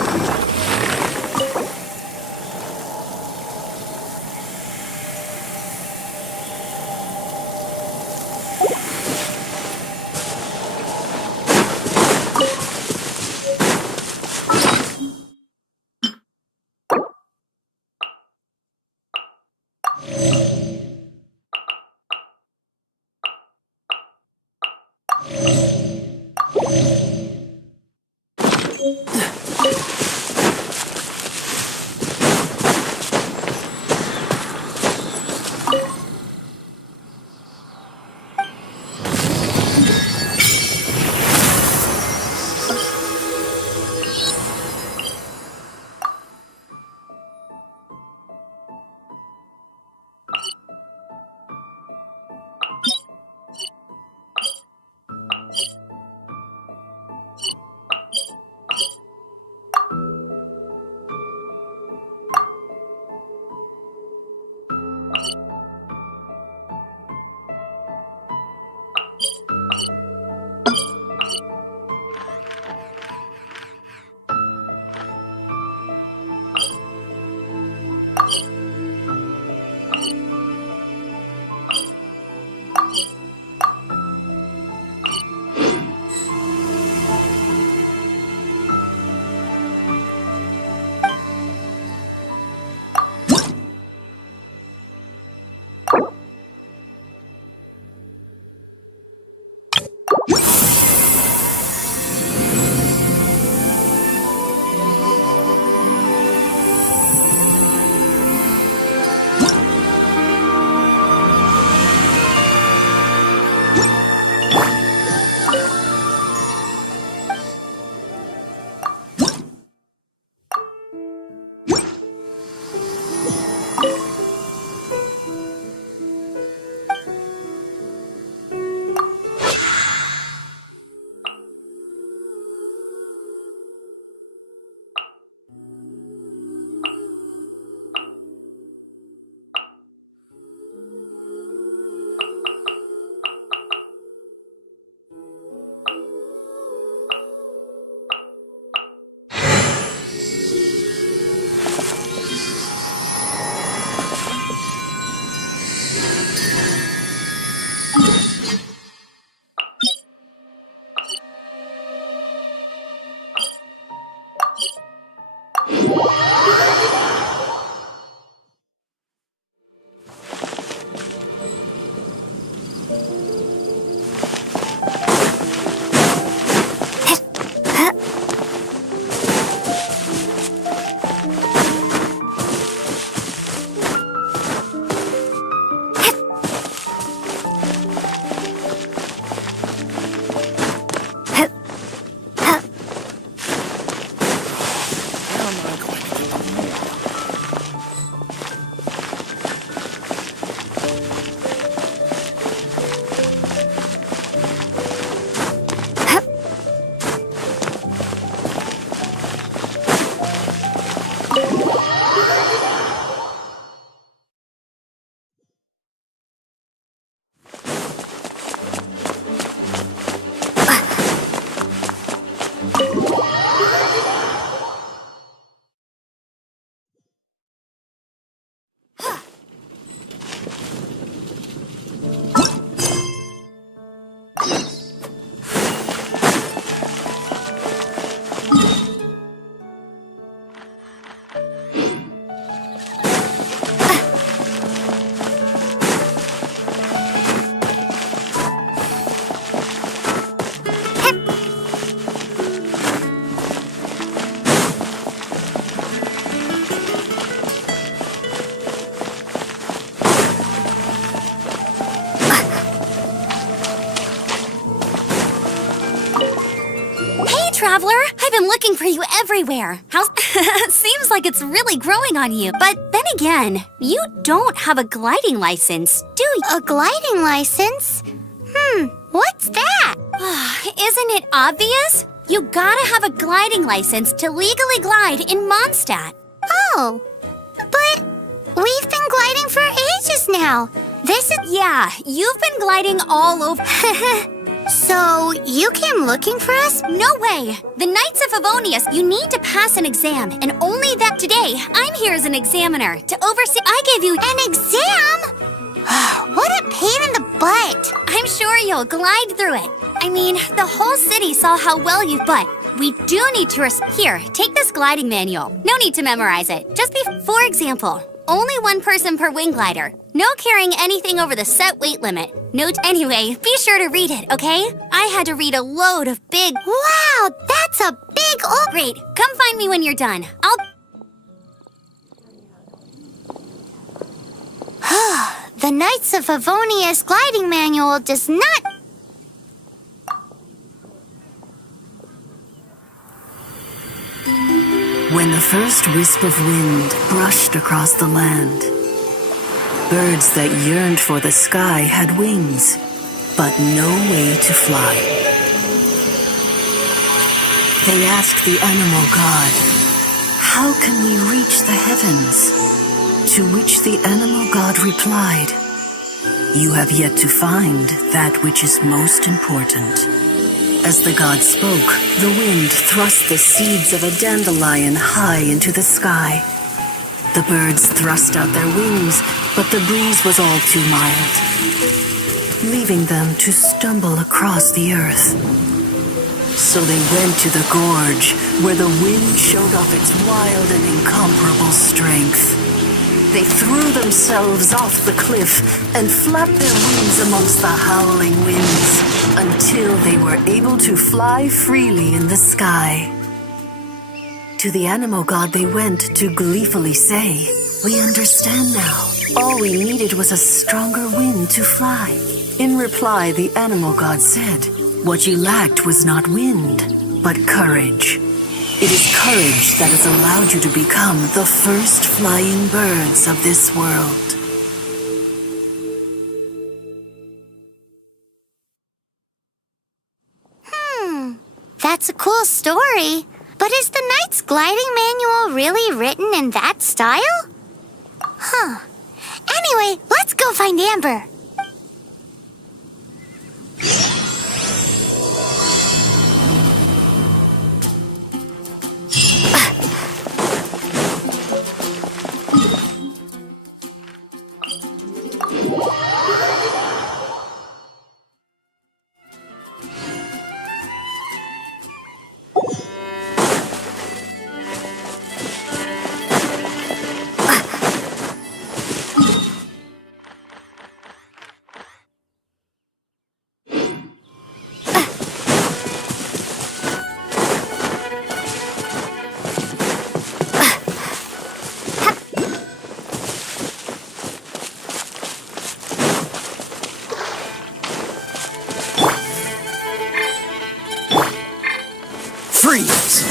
traveler. I've been looking for you everywhere. Seems like it's really growing on you. But then again, you don't have a gliding license, do you? A gliding license? What's that? Isn't it obvious? You gotta have a gliding license to legally glide in Mondstadt. Oh, but we've been gliding for ages now. This is... Yeah, you've been gliding all over. So, you came looking for us? No way! The Knights of Favonius, you need to pass an exam, and only that today, I'm here as an examiner to oversee. I gave you An exam? What a pain in the butt. I'm sure you'll glide through it. I mean, the whole city saw how well you've but we do need to Here, take this gliding manual. No need to memorize it. Just be, for example, only one person per wing glider. No carrying anything over the set weight limit. Anyway, be sure to read it, okay? I had to read a load of big... Wow, that's a big old... Great, come find me when you're done. The Knights of Favonius gliding manual does not... When the first wisp of wind brushed across the land, birds that yearned for the sky had wings, but no way to fly. They asked the animal god, "How can we reach the heavens?" To which the animal god replied, "You have yet to find that which is most important." As the god spoke, the wind thrust the seeds of a dandelion high into the sky. The birds thrust out their wings, but the breeze was all too mild, leaving them to stumble across the earth. So they went to the gorge, where the wind showed off its wild and incomparable strength. They threw themselves off the cliff and flapped their wings amongst the howling winds until they were able to fly freely in the sky. To the animal god they went to gleefully say, "We understand now. All we needed was a stronger wind to fly." In reply, the animal god said, "What you lacked was not wind, but courage. It is courage that has allowed you to become the first flying birds of this world." That's a cool story. But is the Knight's gliding manual really written in that style? Anyway, let's go find Amber. Freeze!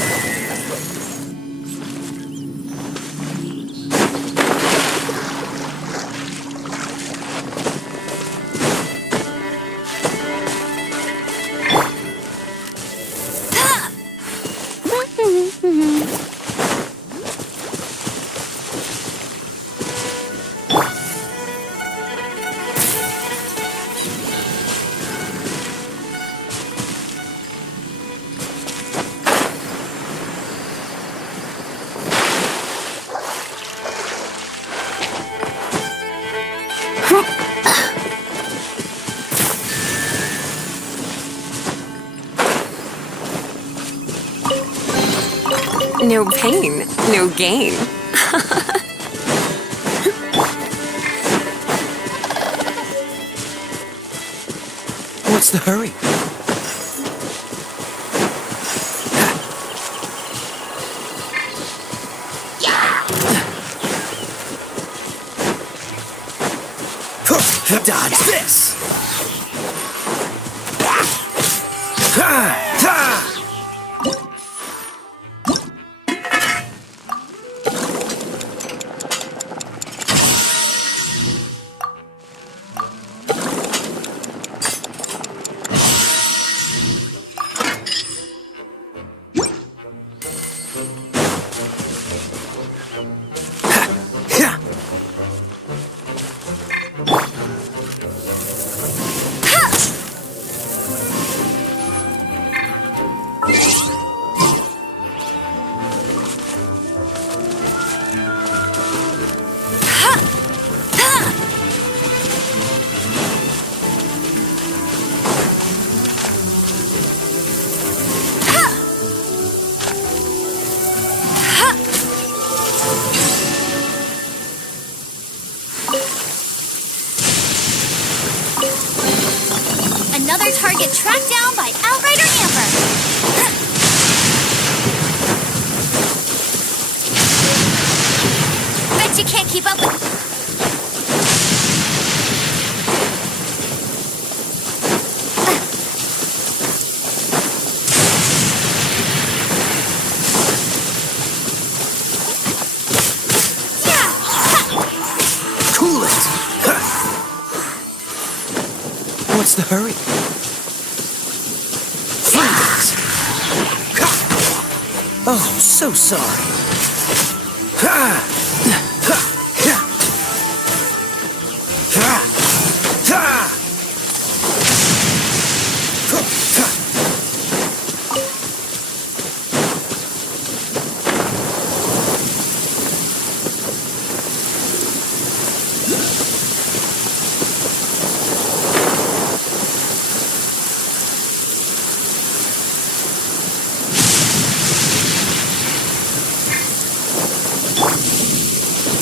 No pain, no gain. What's the hurry? Dodge this! Ha! Ha! Another target tracked down by Outrider Amber. Bet you can't keep up with... Cool it! What's the hurry? Freeze! Oh, so sorry.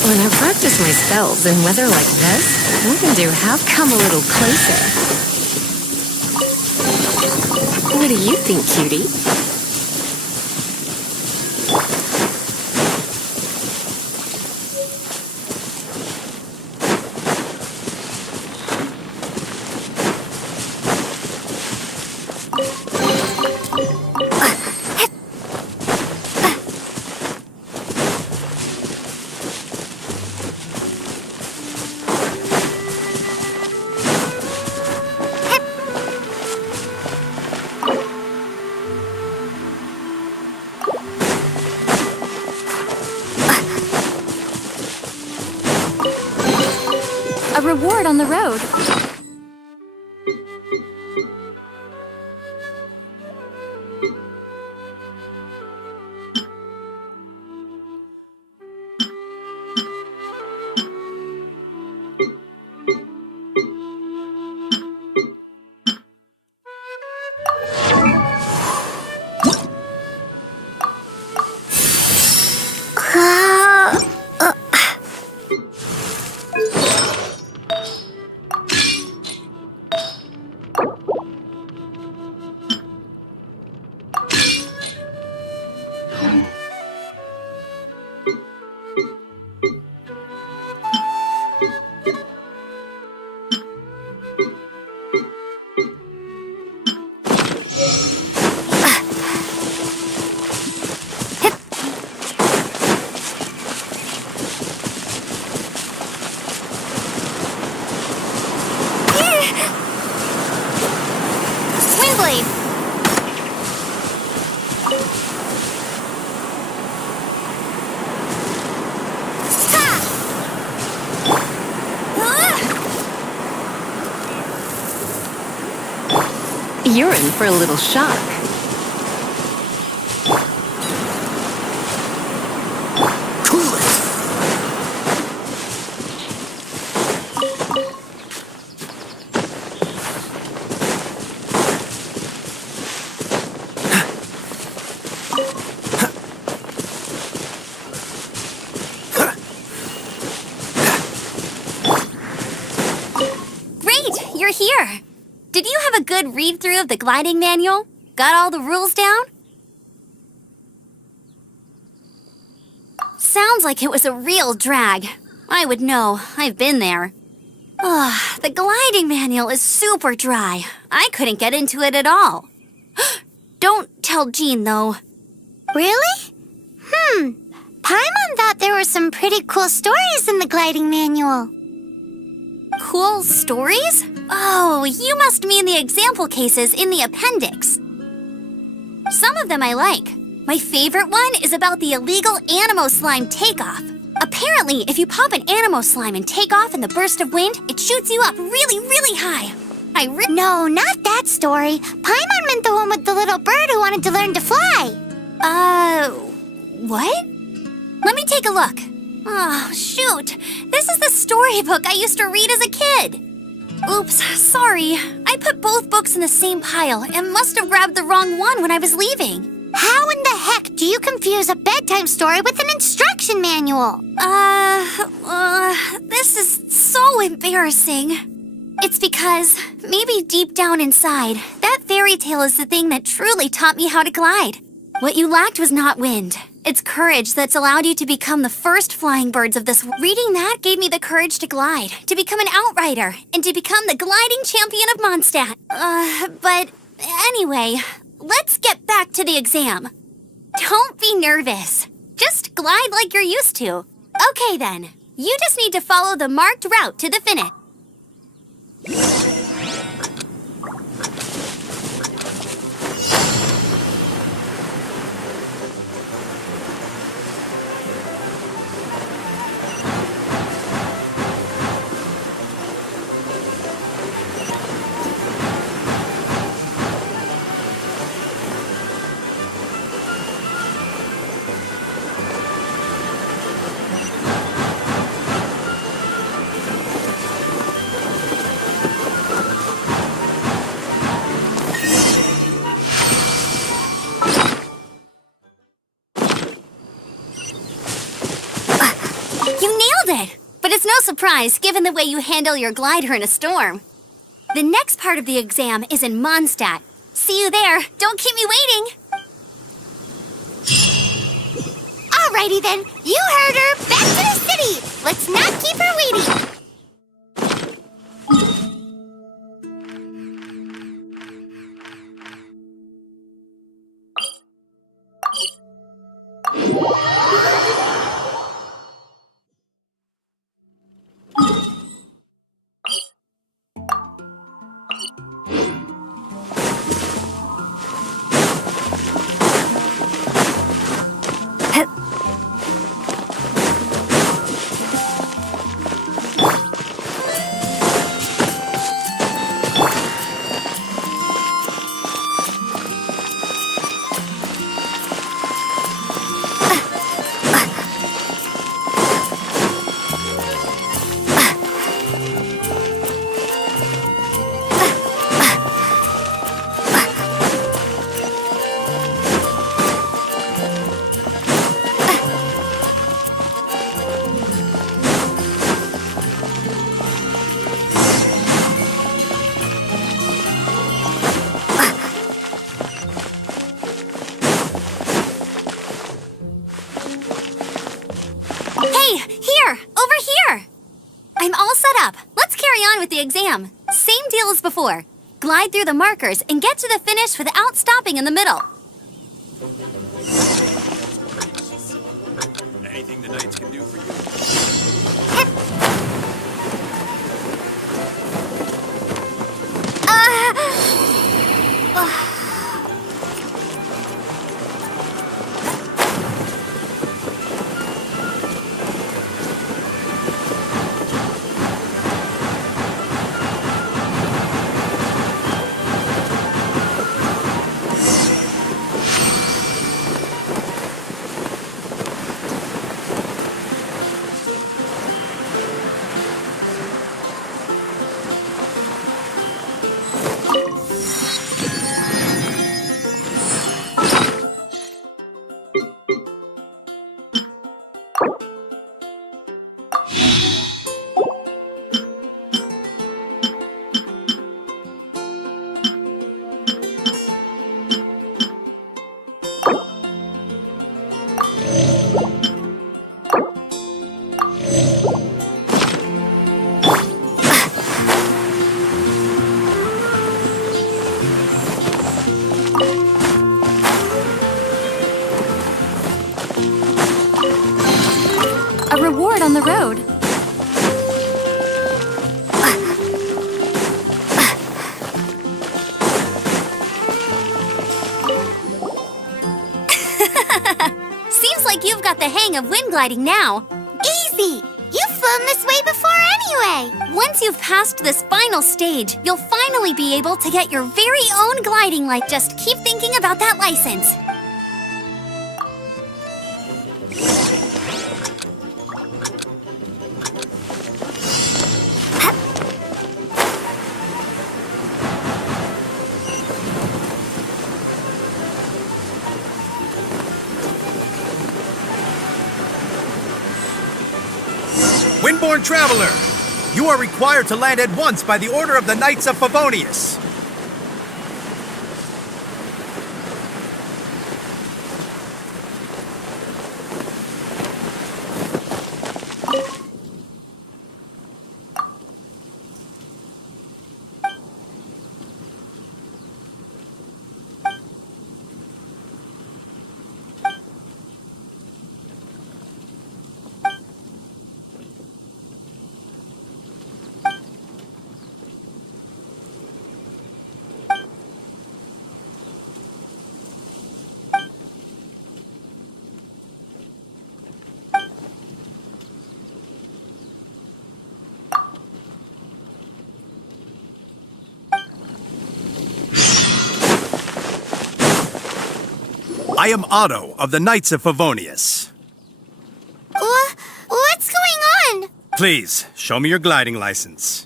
When I practice my spells in weather like this, I can do have come a little closer. What do you think, cutie? A reward on the road. You're in for a little shock. Cool it! Great, you're here. Did you have a good read-through of the gliding manual? Got all the rules down? Sounds like it was a real drag. I would know. I've been there. Ugh, the gliding manual is super dry. I couldn't get into it at all. Don't tell Jean, though. Really? Paimon thought there were some pretty cool stories in the gliding manual. Cool stories? Oh, you must mean the example cases in the appendix. Some of them I like. My favorite one is about the illegal Animo Slime takeoff. Apparently, if you pop an Animo Slime and take off in the burst of wind, it shoots you up really, really high. No, not that story. Paimon meant the one with the little bird who wanted to learn to fly. What? Let me take a look. Oh, shoot. This is the storybook I used to read as a kid. Oops, sorry. I put both books in the same pile and must have grabbed the wrong one when I was leaving. How in the heck do you confuse a bedtime story with an instruction manual? This is so embarrassing. It's because, maybe deep down inside, that fairy tale is the thing that truly taught me how to glide. What you lacked was not wind. It's courage that's allowed you to become the first flying birds of this. Reading that gave me the courage to glide, to become an outrider, and to become the gliding champion of Mondstadt. But anyway, let's get back to the exam. Don't be nervous. Just glide like you're used to. Okay then, you just need to follow the marked route to the finish. You nailed it! But it's no surprise, given the way you handle your glider in a storm. The next part of the exam is in Mondstadt. See you there. Don't keep me waiting. Alrighty then, you heard her. Back to the city. Let's not keep her waiting. With the exam. Same deal as before. Glide through the markers and get to the finish without stopping in the middle. Anything the knights can do for you? Reward on the road. Seems like you've got the hang of wind gliding now. Easy! You've flown this way before anyway! Once you've passed this final stage, you'll finally be able to get your very own gliding light. Just keep thinking about that license. Windborne Traveler! You are required to land at once by the order of the Knights of Favonius. I am Otto of the Knights of Favonius. What's going on? Please, show me your gliding license.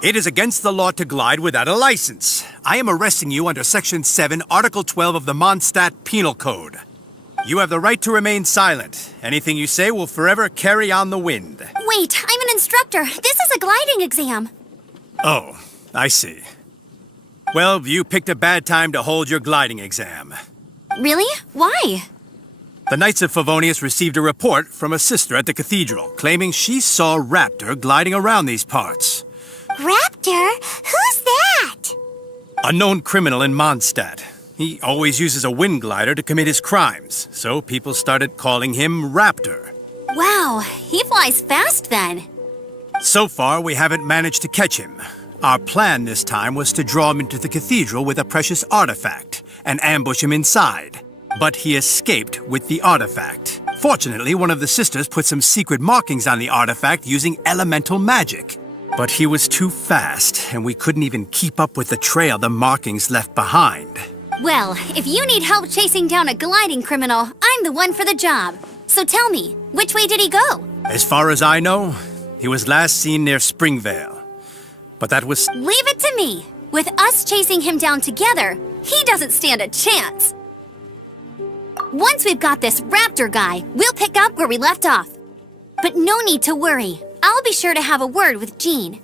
It is against the law to glide without a license. I am arresting you under Section 7, Article 12 of the Mondstadt Penal Code. You have the right to remain silent. Anything you say will forever carry on the wind. Wait, I'm an instructor. This is a gliding exam. Oh, I see. Well, you picked a bad time to hold your gliding exam. Really? Why? The Knights of Favonius received a report from a sister at the cathedral claiming she saw Raptor gliding around these parts. Raptor? Who's that? A known criminal in Mondstadt. He always uses a wind glider to commit his crimes, so people started calling him Raptor. Wow, he flies fast then. So far, we haven't managed to catch him. Our plan this time was to draw him into the cathedral with a precious artifact and ambush him inside. But he escaped with the artifact. Fortunately, one of the sisters put some secret markings on the artifact using elemental magic. But he was too fast, and we couldn't even keep up with the trail the markings left behind. Well, if you need help chasing down a gliding criminal, I'm the one for the job. So tell me, which way did he go? As far as I know, he was last seen near Springvale. But that was... Leave it to me. With us chasing him down together, he doesn't stand a chance. Once we've got this Raptor guy, we'll pick up where we left off. But no need to worry. I'll be sure to have a word with Jean.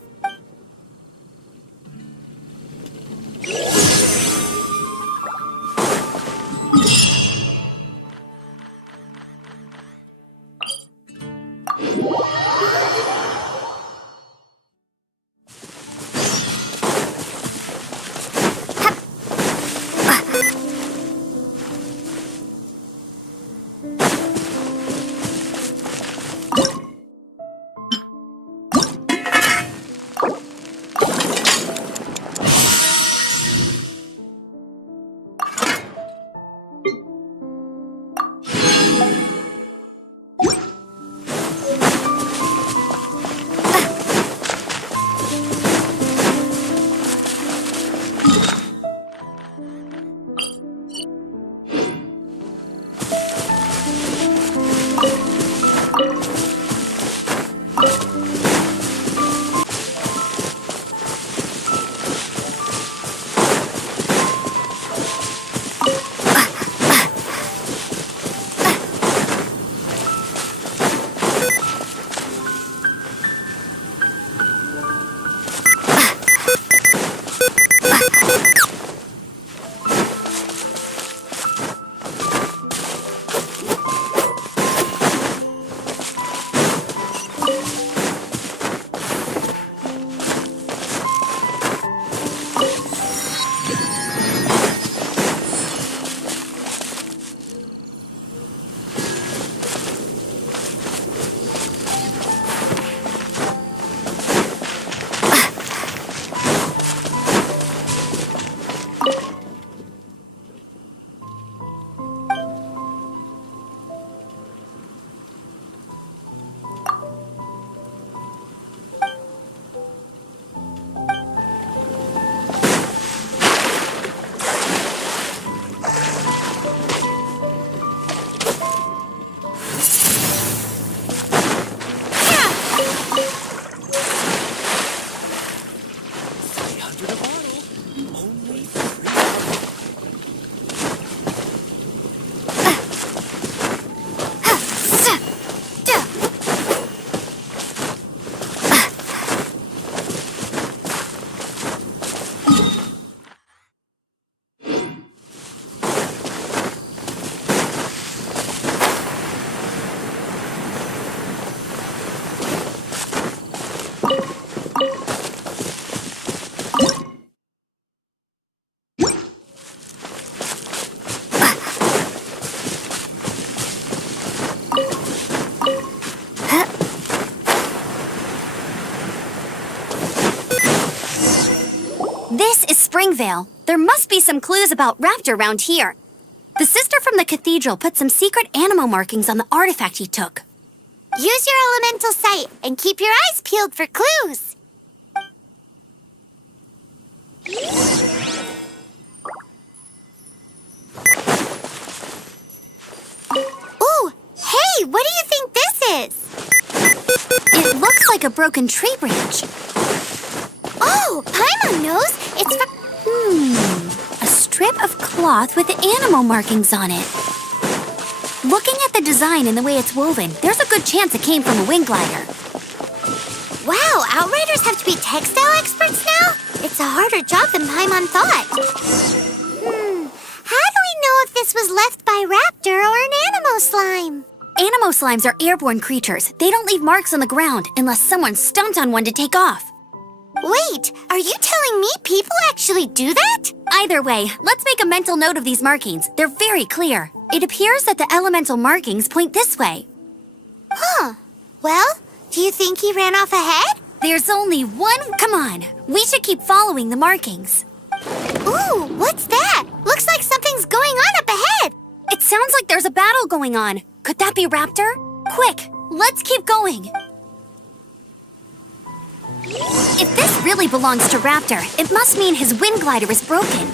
This is Springvale. There must be some clues about Raptor around here. The sister from the cathedral put some secret animal markings on the artifact he took. Use your elemental sight and keep your eyes peeled for clues. Ooh, hey, what do you think this is? It looks like a broken tree branch. Oh, Paimon knows. It's from... A strip of cloth with animal markings on it. Looking at the design and the way it's woven, there's a good chance it came from a wing glider. Wow, Outriders have to be textile experts now? It's a harder job than Paimon thought. How do we know if this was left by Raptor or an animal slime? Animo slimes are airborne creatures. They don't leave marks on the ground unless someone stomped on one to take off. Wait, are you telling me people actually do that? Either way, let's make a mental note of these markings. They're very clear. It appears that the elemental markings point this way. Huh. Well, do you think he ran off ahead? There's only one... Come on, we should keep following the markings. Ooh, what's that? Looks like something's going on up ahead. It sounds like there's a battle going on. Could that be Raptor? Quick, let's keep going. If this really belongs to Raptor, it must mean his wind glider is broken.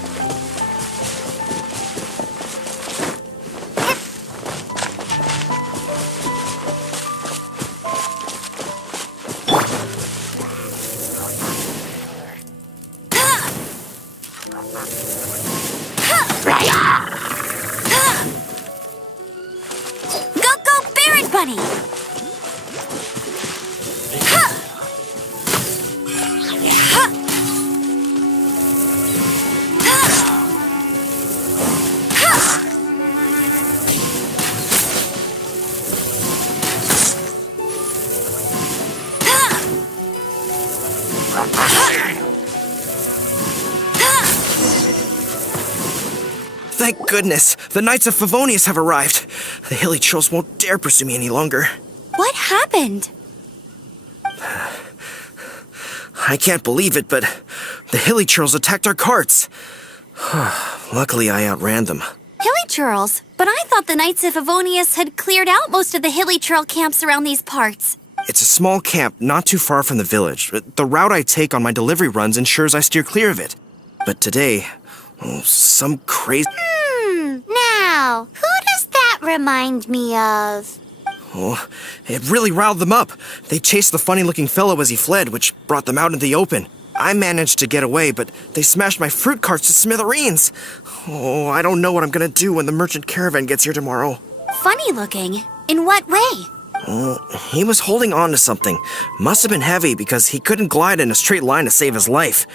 Go, Baron Bunny! Thank goodness, the Knights of Favonius have arrived. The hilly trolls won't dare pursue me any longer. What happened? I can't believe it, but the hilly trolls attacked our carts. Luckily, I outran them. Hilly Churls? But I thought the Knights of Favonius had cleared out most of the Hilly Churl camps around these parts. It's a small camp not too far from the village. The route I take on my delivery runs ensures I steer clear of it. But today, some crazy... Now, who does that remind me of? Oh, it really riled them up. They chased the funny-looking fellow as he fled, which brought them out into the open. I managed to get away, but they smashed my fruit carts to smithereens. Oh, I don't know what I'm gonna do when the merchant caravan gets here tomorrow. Funny looking? In what way? He was holding on to something. Must have been heavy because he couldn't glide in a straight line to save his life.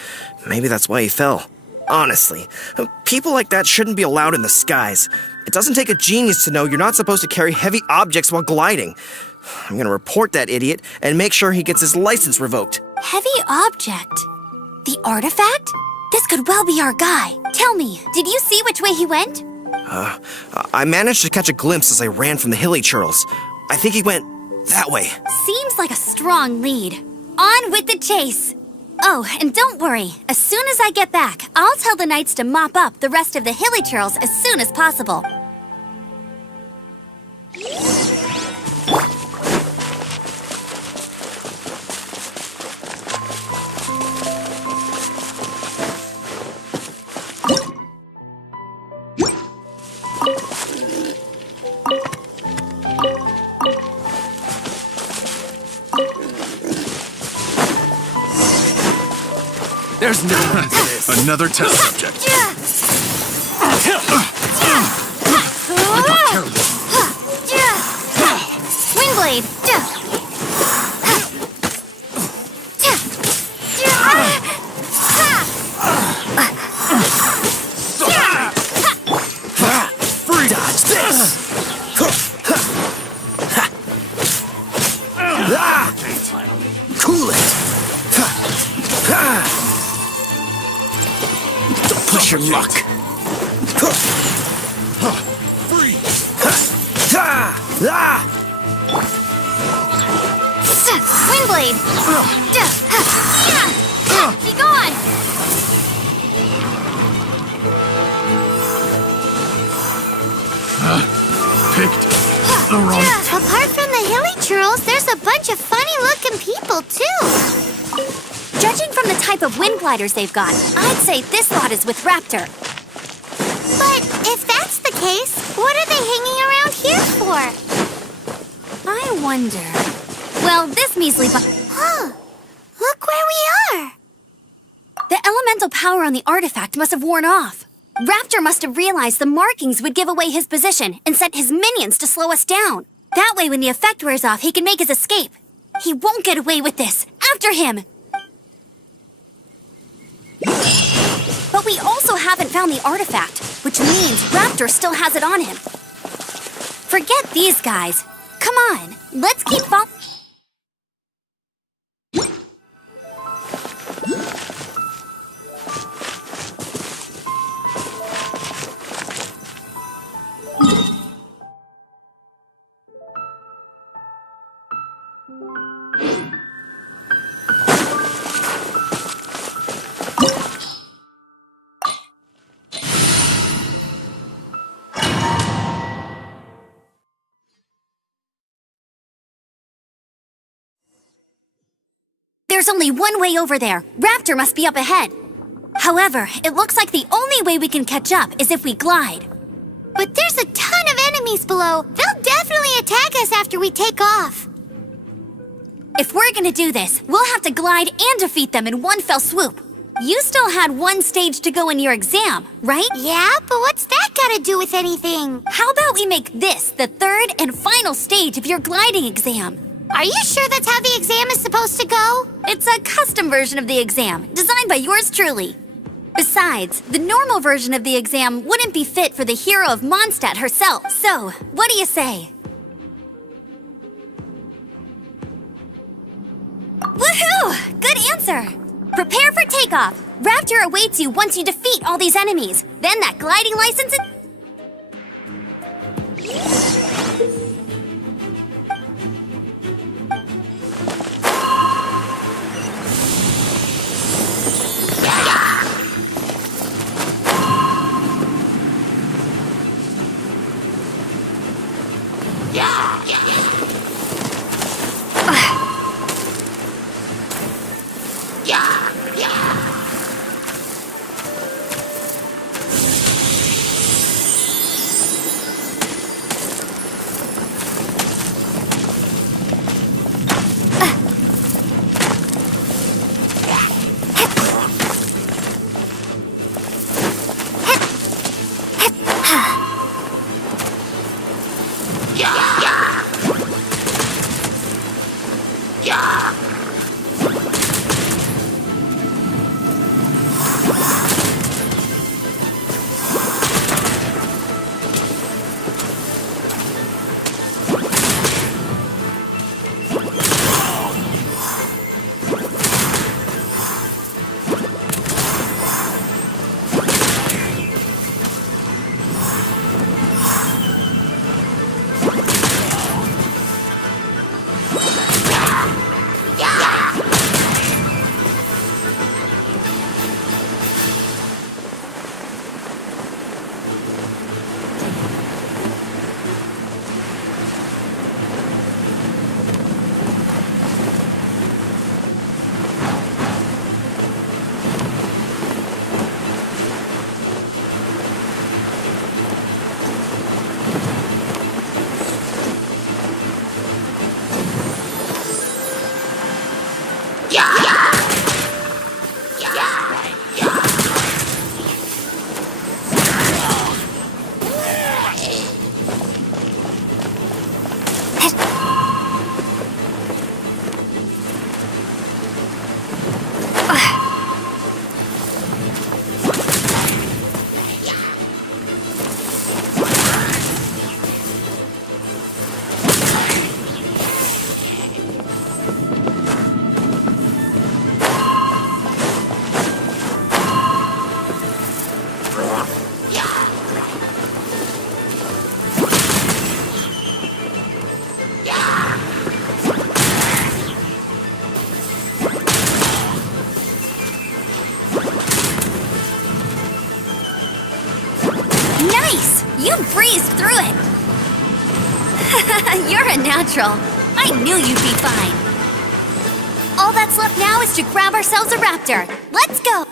Maybe that's why he fell. Honestly, people like that shouldn't be allowed in the skies. It doesn't take a genius to know you're not supposed to carry heavy objects while gliding. I'm gonna report that idiot and make sure he gets his license revoked. Heavy object? The artifact? This could well be our guy. Tell me, did you see which way he went? I managed to catch a glimpse as I ran from the hilly churls. I think he went that way. Seems like a strong lead. On with the chase! Oh, and don't worry. As soon as I get back, I'll tell the knights to mop up the rest of the hilly churls as soon as possible. There's no one for this. Another test subject. Windblade! Free dodge this! Cool it! Don't push your luck! Free! Windblade! Be gone! people, too. Judging from the type of wind gliders they've got, I'd say this lot is with Raptor. But if that's the case, what are they hanging around here for? I wonder... Well, this measly Huh. Look where we are. The elemental power on the artifact must have worn off. Raptor must have realized the markings would give away his position and sent his minions to slow us down. That way, when the effect wears off, he can make his escape. He won't get away with this. After him! But we also haven't found the artifact, which means Raptor still has it on him. Forget these guys. Come on, let's keep following. There's only one way over there. Raptor must be up ahead. However, it looks like the only way we can catch up is if we glide. But there's a ton of enemies below. They'll definitely attack us after we take off. If we're gonna do this, we'll have to glide and defeat them in one fell swoop. You still had one stage to go in your exam, right? Yeah, but what's that got to do with anything? How about we make this the third and final stage of your gliding exam? Are you sure that's how the exam is supposed to go? It's a custom version of the exam, designed by yours truly. Besides, the normal version of the exam wouldn't be fit for the hero of Mondstadt herself. So, what do you say? Woohoo! Good answer! Prepare for takeoff. Raptor awaits you once you defeat all these enemies. Then that gliding license is... You breezed through it! You're a natural. I knew you'd be fine. All that's left now is to grab ourselves a raptor. Let's go!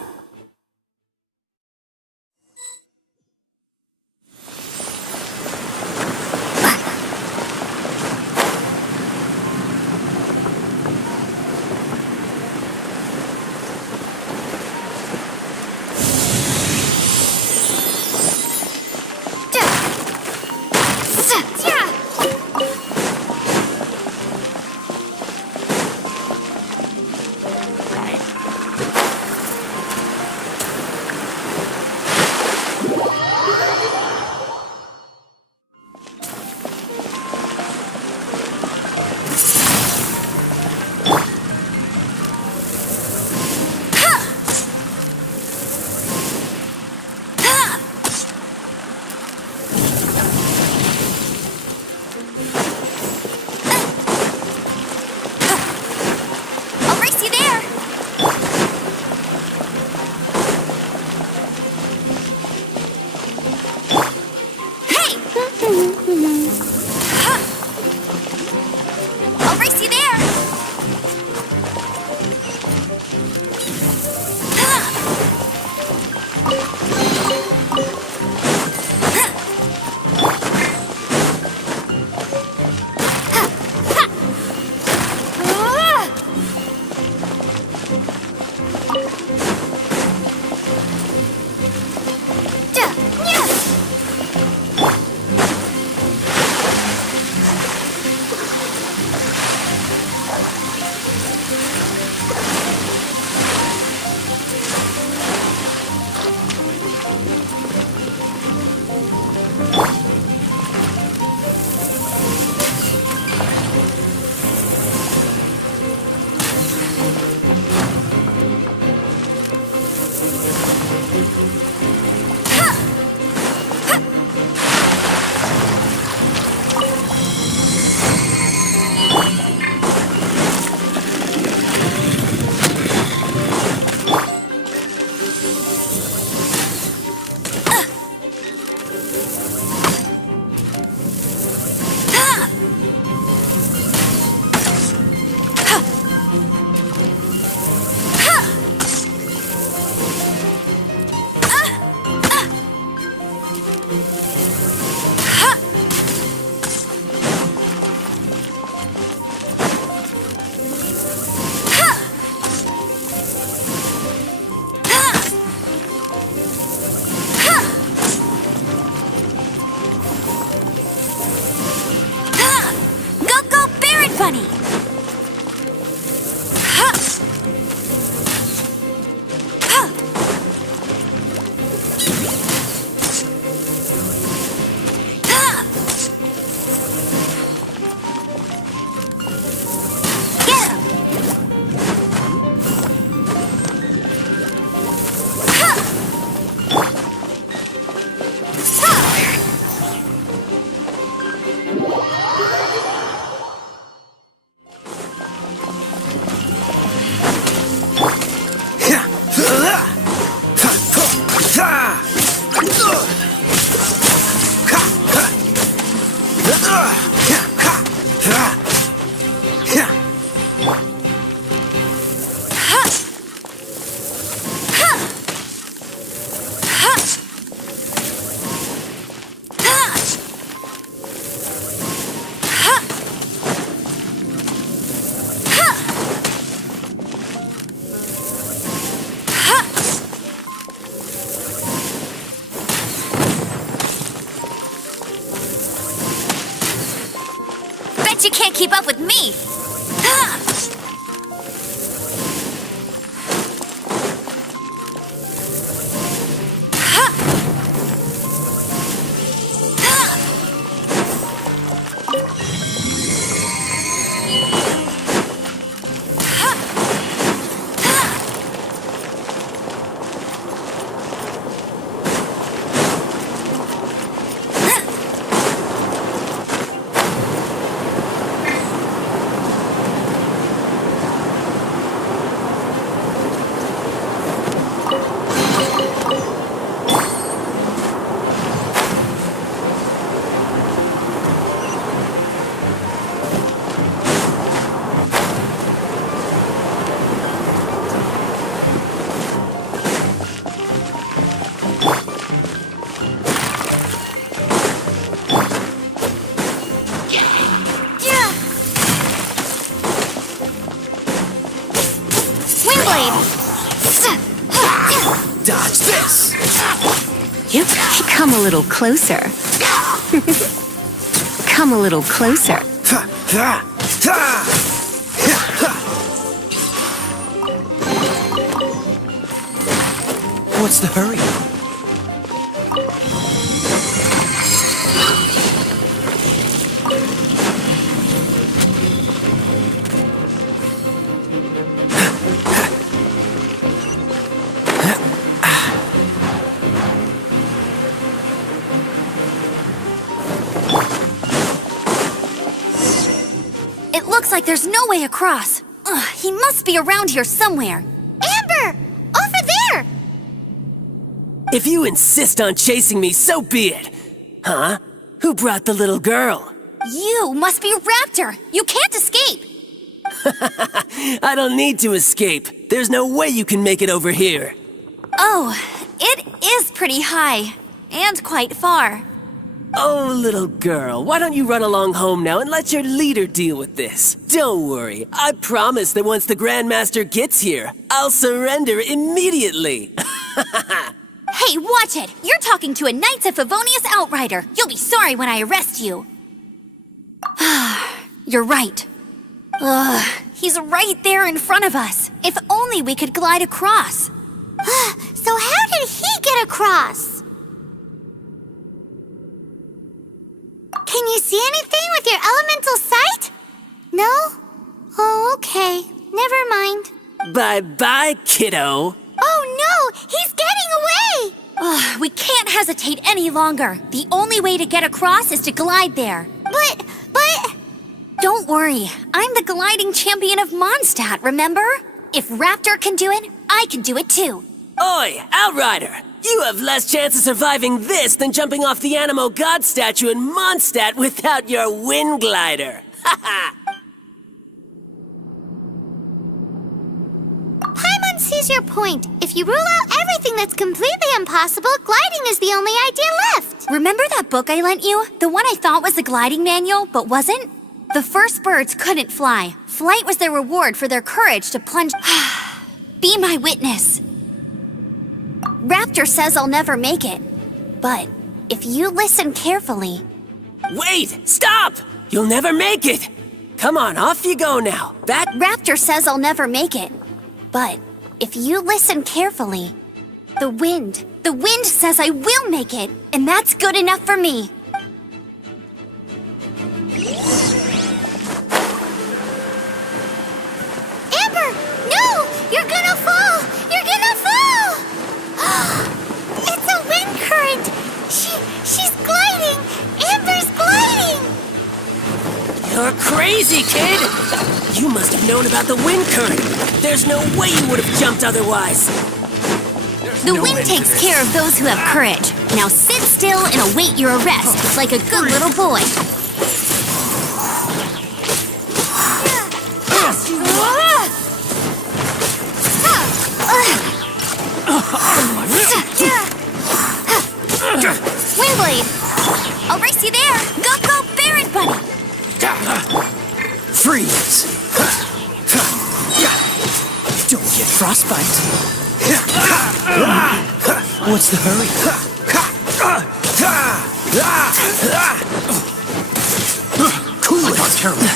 You can't keep up with me! Dodge this! Yep. Come a little closer. Come a little closer. What's the hurry? It looks like there's no way across. Ugh, he must be around here somewhere. Amber! Over there! If you insist on chasing me, so be it. Huh? Who brought the little girl? You must be Raptor. You can't escape. I don't need to escape. There's no way you can make it over here. Oh, it is pretty high. And quite far. Oh, little girl, why don't you run along home now and let your leader deal with this? Don't worry, I promise that once the Grandmaster gets here, I'll surrender immediately. Hey, watch it! You're talking to a Knights of Favonius outrider. You'll be sorry when I arrest you. You're right. He's right there in front of us. If only we could glide across. So how did he get across? Can you see anything with your elemental sight? No? Oh, okay. Never mind. Bye-bye, kiddo. Oh no! He's getting away! We can't hesitate any longer. The only way to get across is to glide there. But... Don't worry. I'm the gliding champion of Mondstadt, remember? If Raptor can do it, I can do it too. Oi, Outrider! You have less chance of surviving this than jumping off the Animo God statue in Mondstadt without your wind glider. Haha! Paimon sees your point. If you rule out everything that's completely impossible, gliding is the only idea left. Remember that book I lent you? The one I thought was the gliding manual, but wasn't? The first birds couldn't fly. Flight was their reward for their courage to plunge... Be my witness. Raptor says I'll never make it. But if you listen carefully... Wait! Stop! You'll never make it! Come on, off you go now. Raptor says I'll never make it. But if you listen carefully... The wind says I will make it, and that's good enough for me. Amber! No! You're gonna fall! You're gonna fall! It's a wind current! She's gliding! Amber's gliding! You're crazy, kid! You must have known about the wind current. There's no way you would have jumped otherwise. The wind takes care of those who have courage. Now sit still and await your arrest, like a good little boy. Windblade! I'll race you there! Go, Baron Bunny! Freeze! Don't get frostbite. What's the hurry? Cool it. Terrible.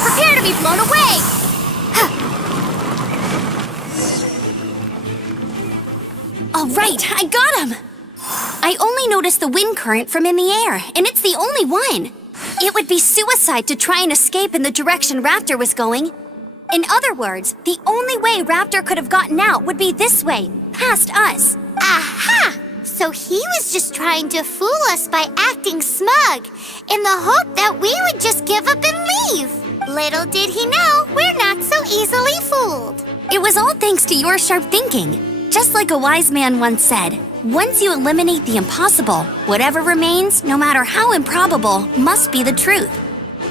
Prepare to be blown away! All right, I got him! I only noticed the wind current from in the air, and it's the only one. It would be suicide to try and escape in the direction Raptor was going. In other words, the only way Raptor could have gotten out would be this way, past us. Aha! So he was just trying to fool us by acting smug, in the hope that we would just give up and leave. Little did he know, we're not so easily fooled. It was all thanks to your sharp thinking. Just like a wise man once said, once you eliminate the impossible, whatever remains, no matter how improbable, must be the truth.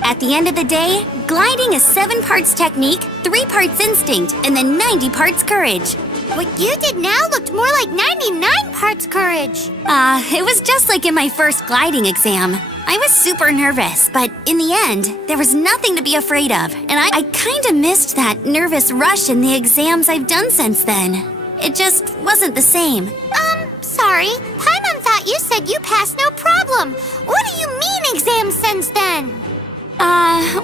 At the end of the day, gliding is 7 parts technique, 3 parts instinct, and then 90 parts courage. What you did now looked more like 99 parts courage. It was just like in my first gliding exam. I was super nervous, but in the end, there was nothing to be afraid of, and I kinda missed that nervous rush in the exams I've done since then. It just wasn't the same. Sorry. Paimon thought you said you passed no problem. What do you mean exams since then?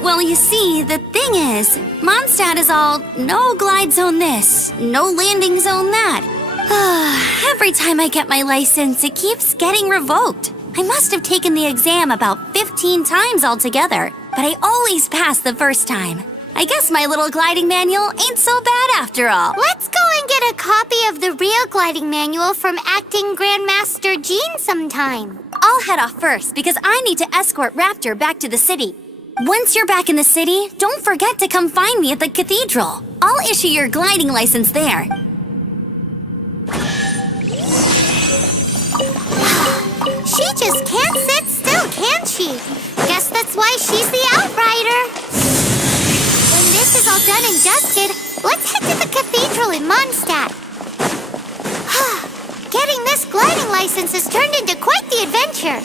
Well, you see, the thing is, Mondstadt is all no glide zone this, no landing zone that. Every time I get my license, it keeps getting revoked. I must have taken the exam about 15 times altogether, but I always pass the first time. I guess my little gliding manual ain't so bad after all. Let's go and get a copy of the real gliding manual from Acting Grandmaster Jean sometime. I'll head off first because I need to escort Raptor back to the city. Once you're back in the city, don't forget to come find me at the cathedral. I'll issue your gliding license there. She just can't sit still, can she? Guess that's why she's the Outrider. When this is all done and dusted, let's head to the cathedral in Mondstadt. Getting this gliding license has turned into quite the adventure.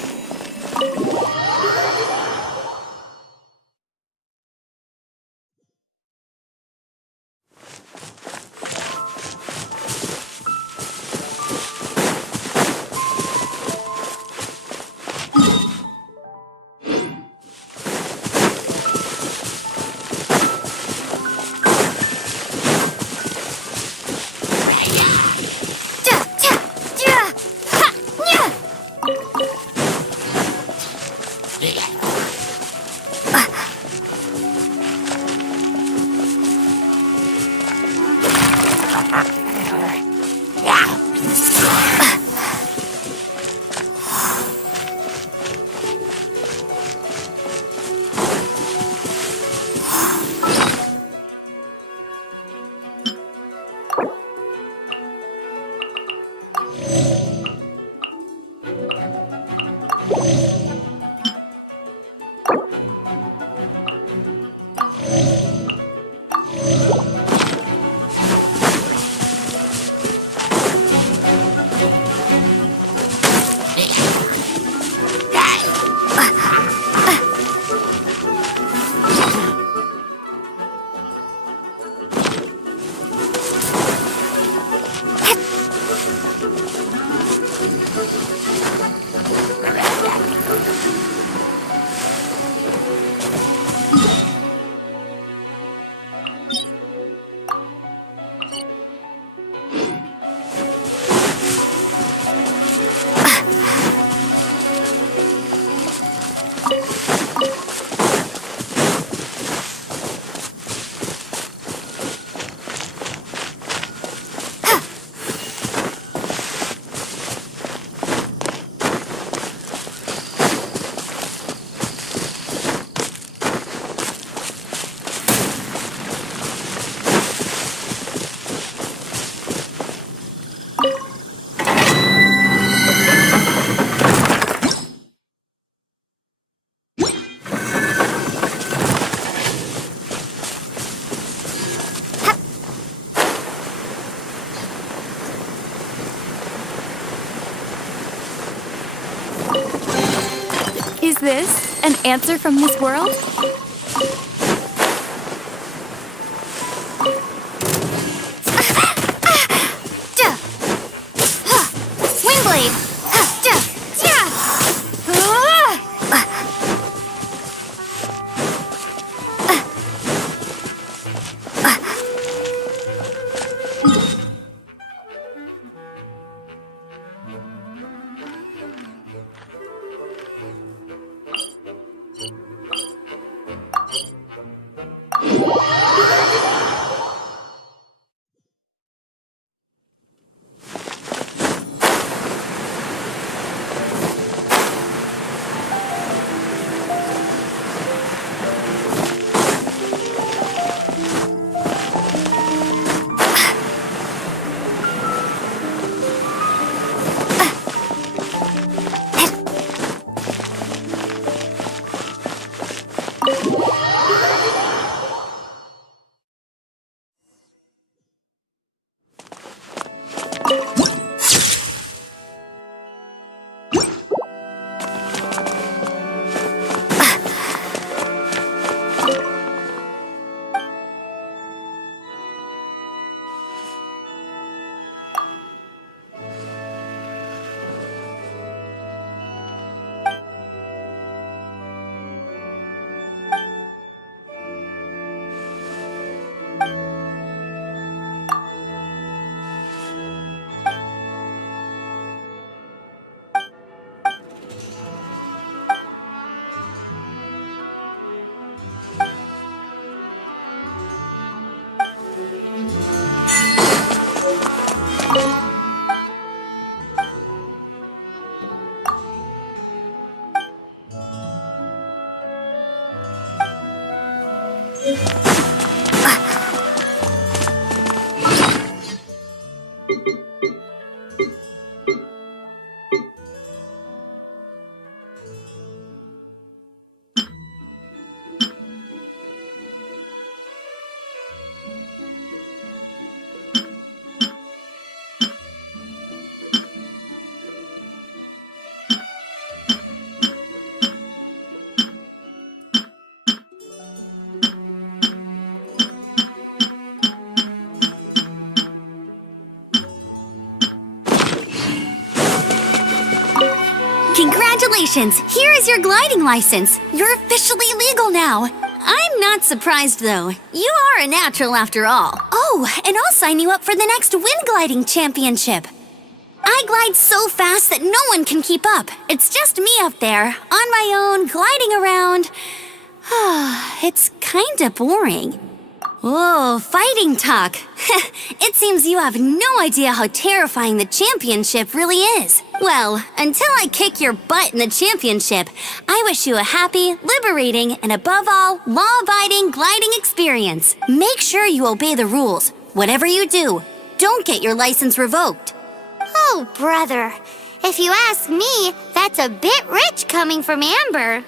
Is this an answer from this world? Wingblade! Congratulations! Here is your gliding license. You're officially legal now. I'm not surprised, though. You are a natural after all. Oh, and I'll sign you up for the next wind gliding championship. I glide so fast that no one can keep up. It's just me up there, on my own, gliding around. It's kinda boring. Whoa, fighting talk. It seems you have no idea how terrifying the championship really is. Well, until I kick your butt in the championship, I wish you a happy, liberating, and above all, law-abiding gliding experience. Make sure you obey the rules. Whatever you do, don't get your license revoked. Oh, brother. If you ask me, that's a bit rich coming from Amber.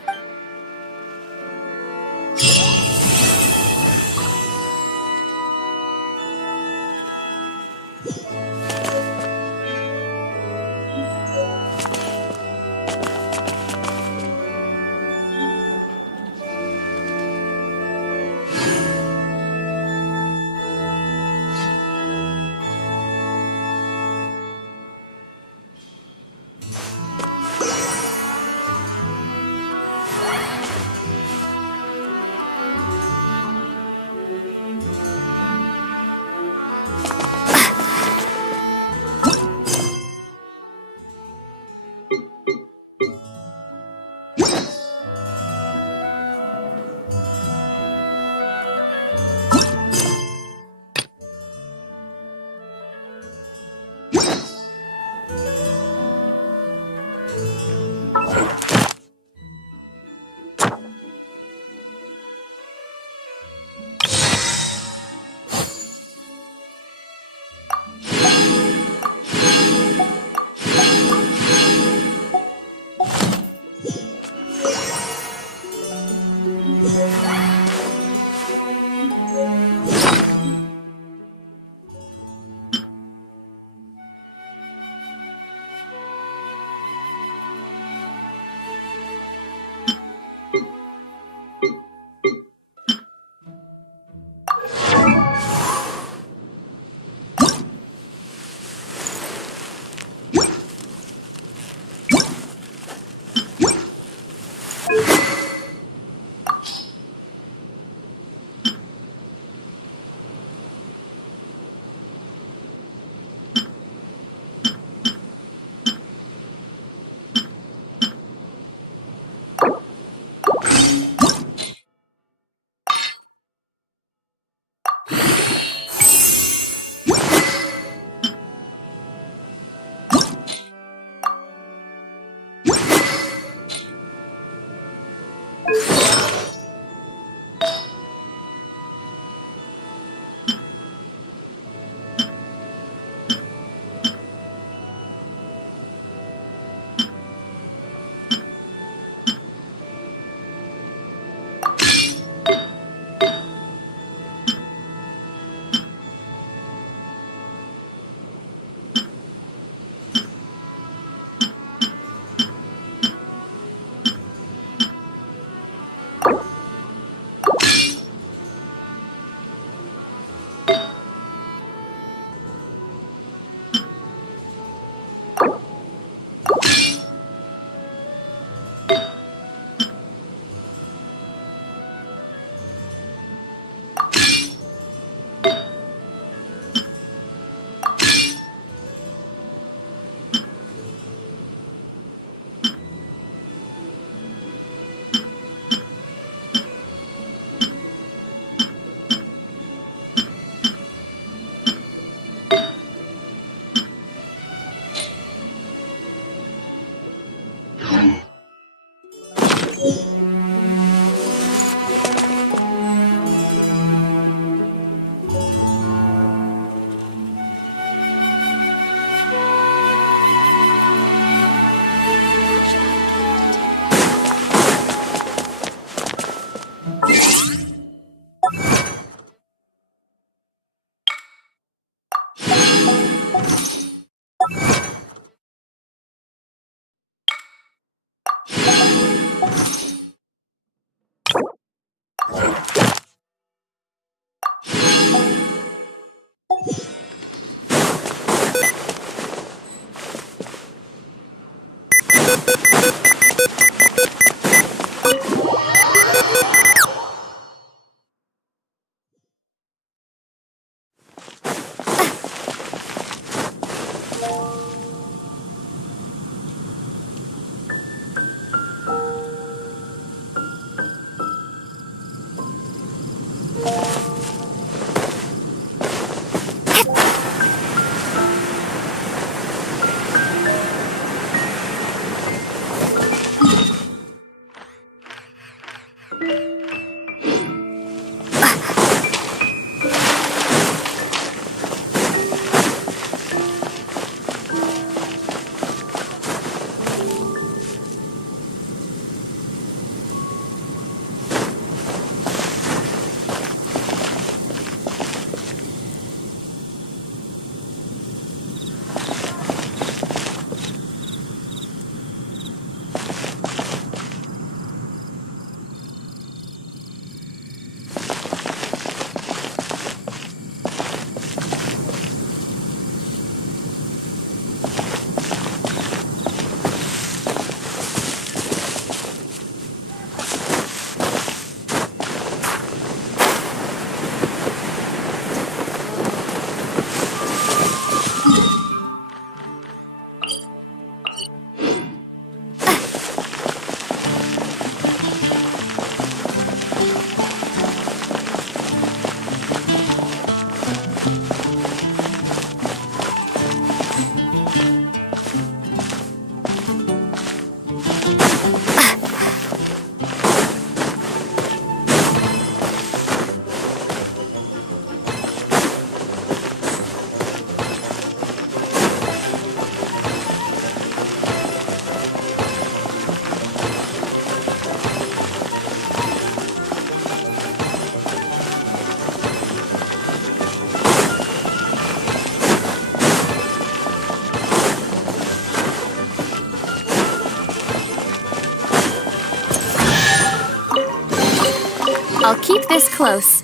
I'll keep this close.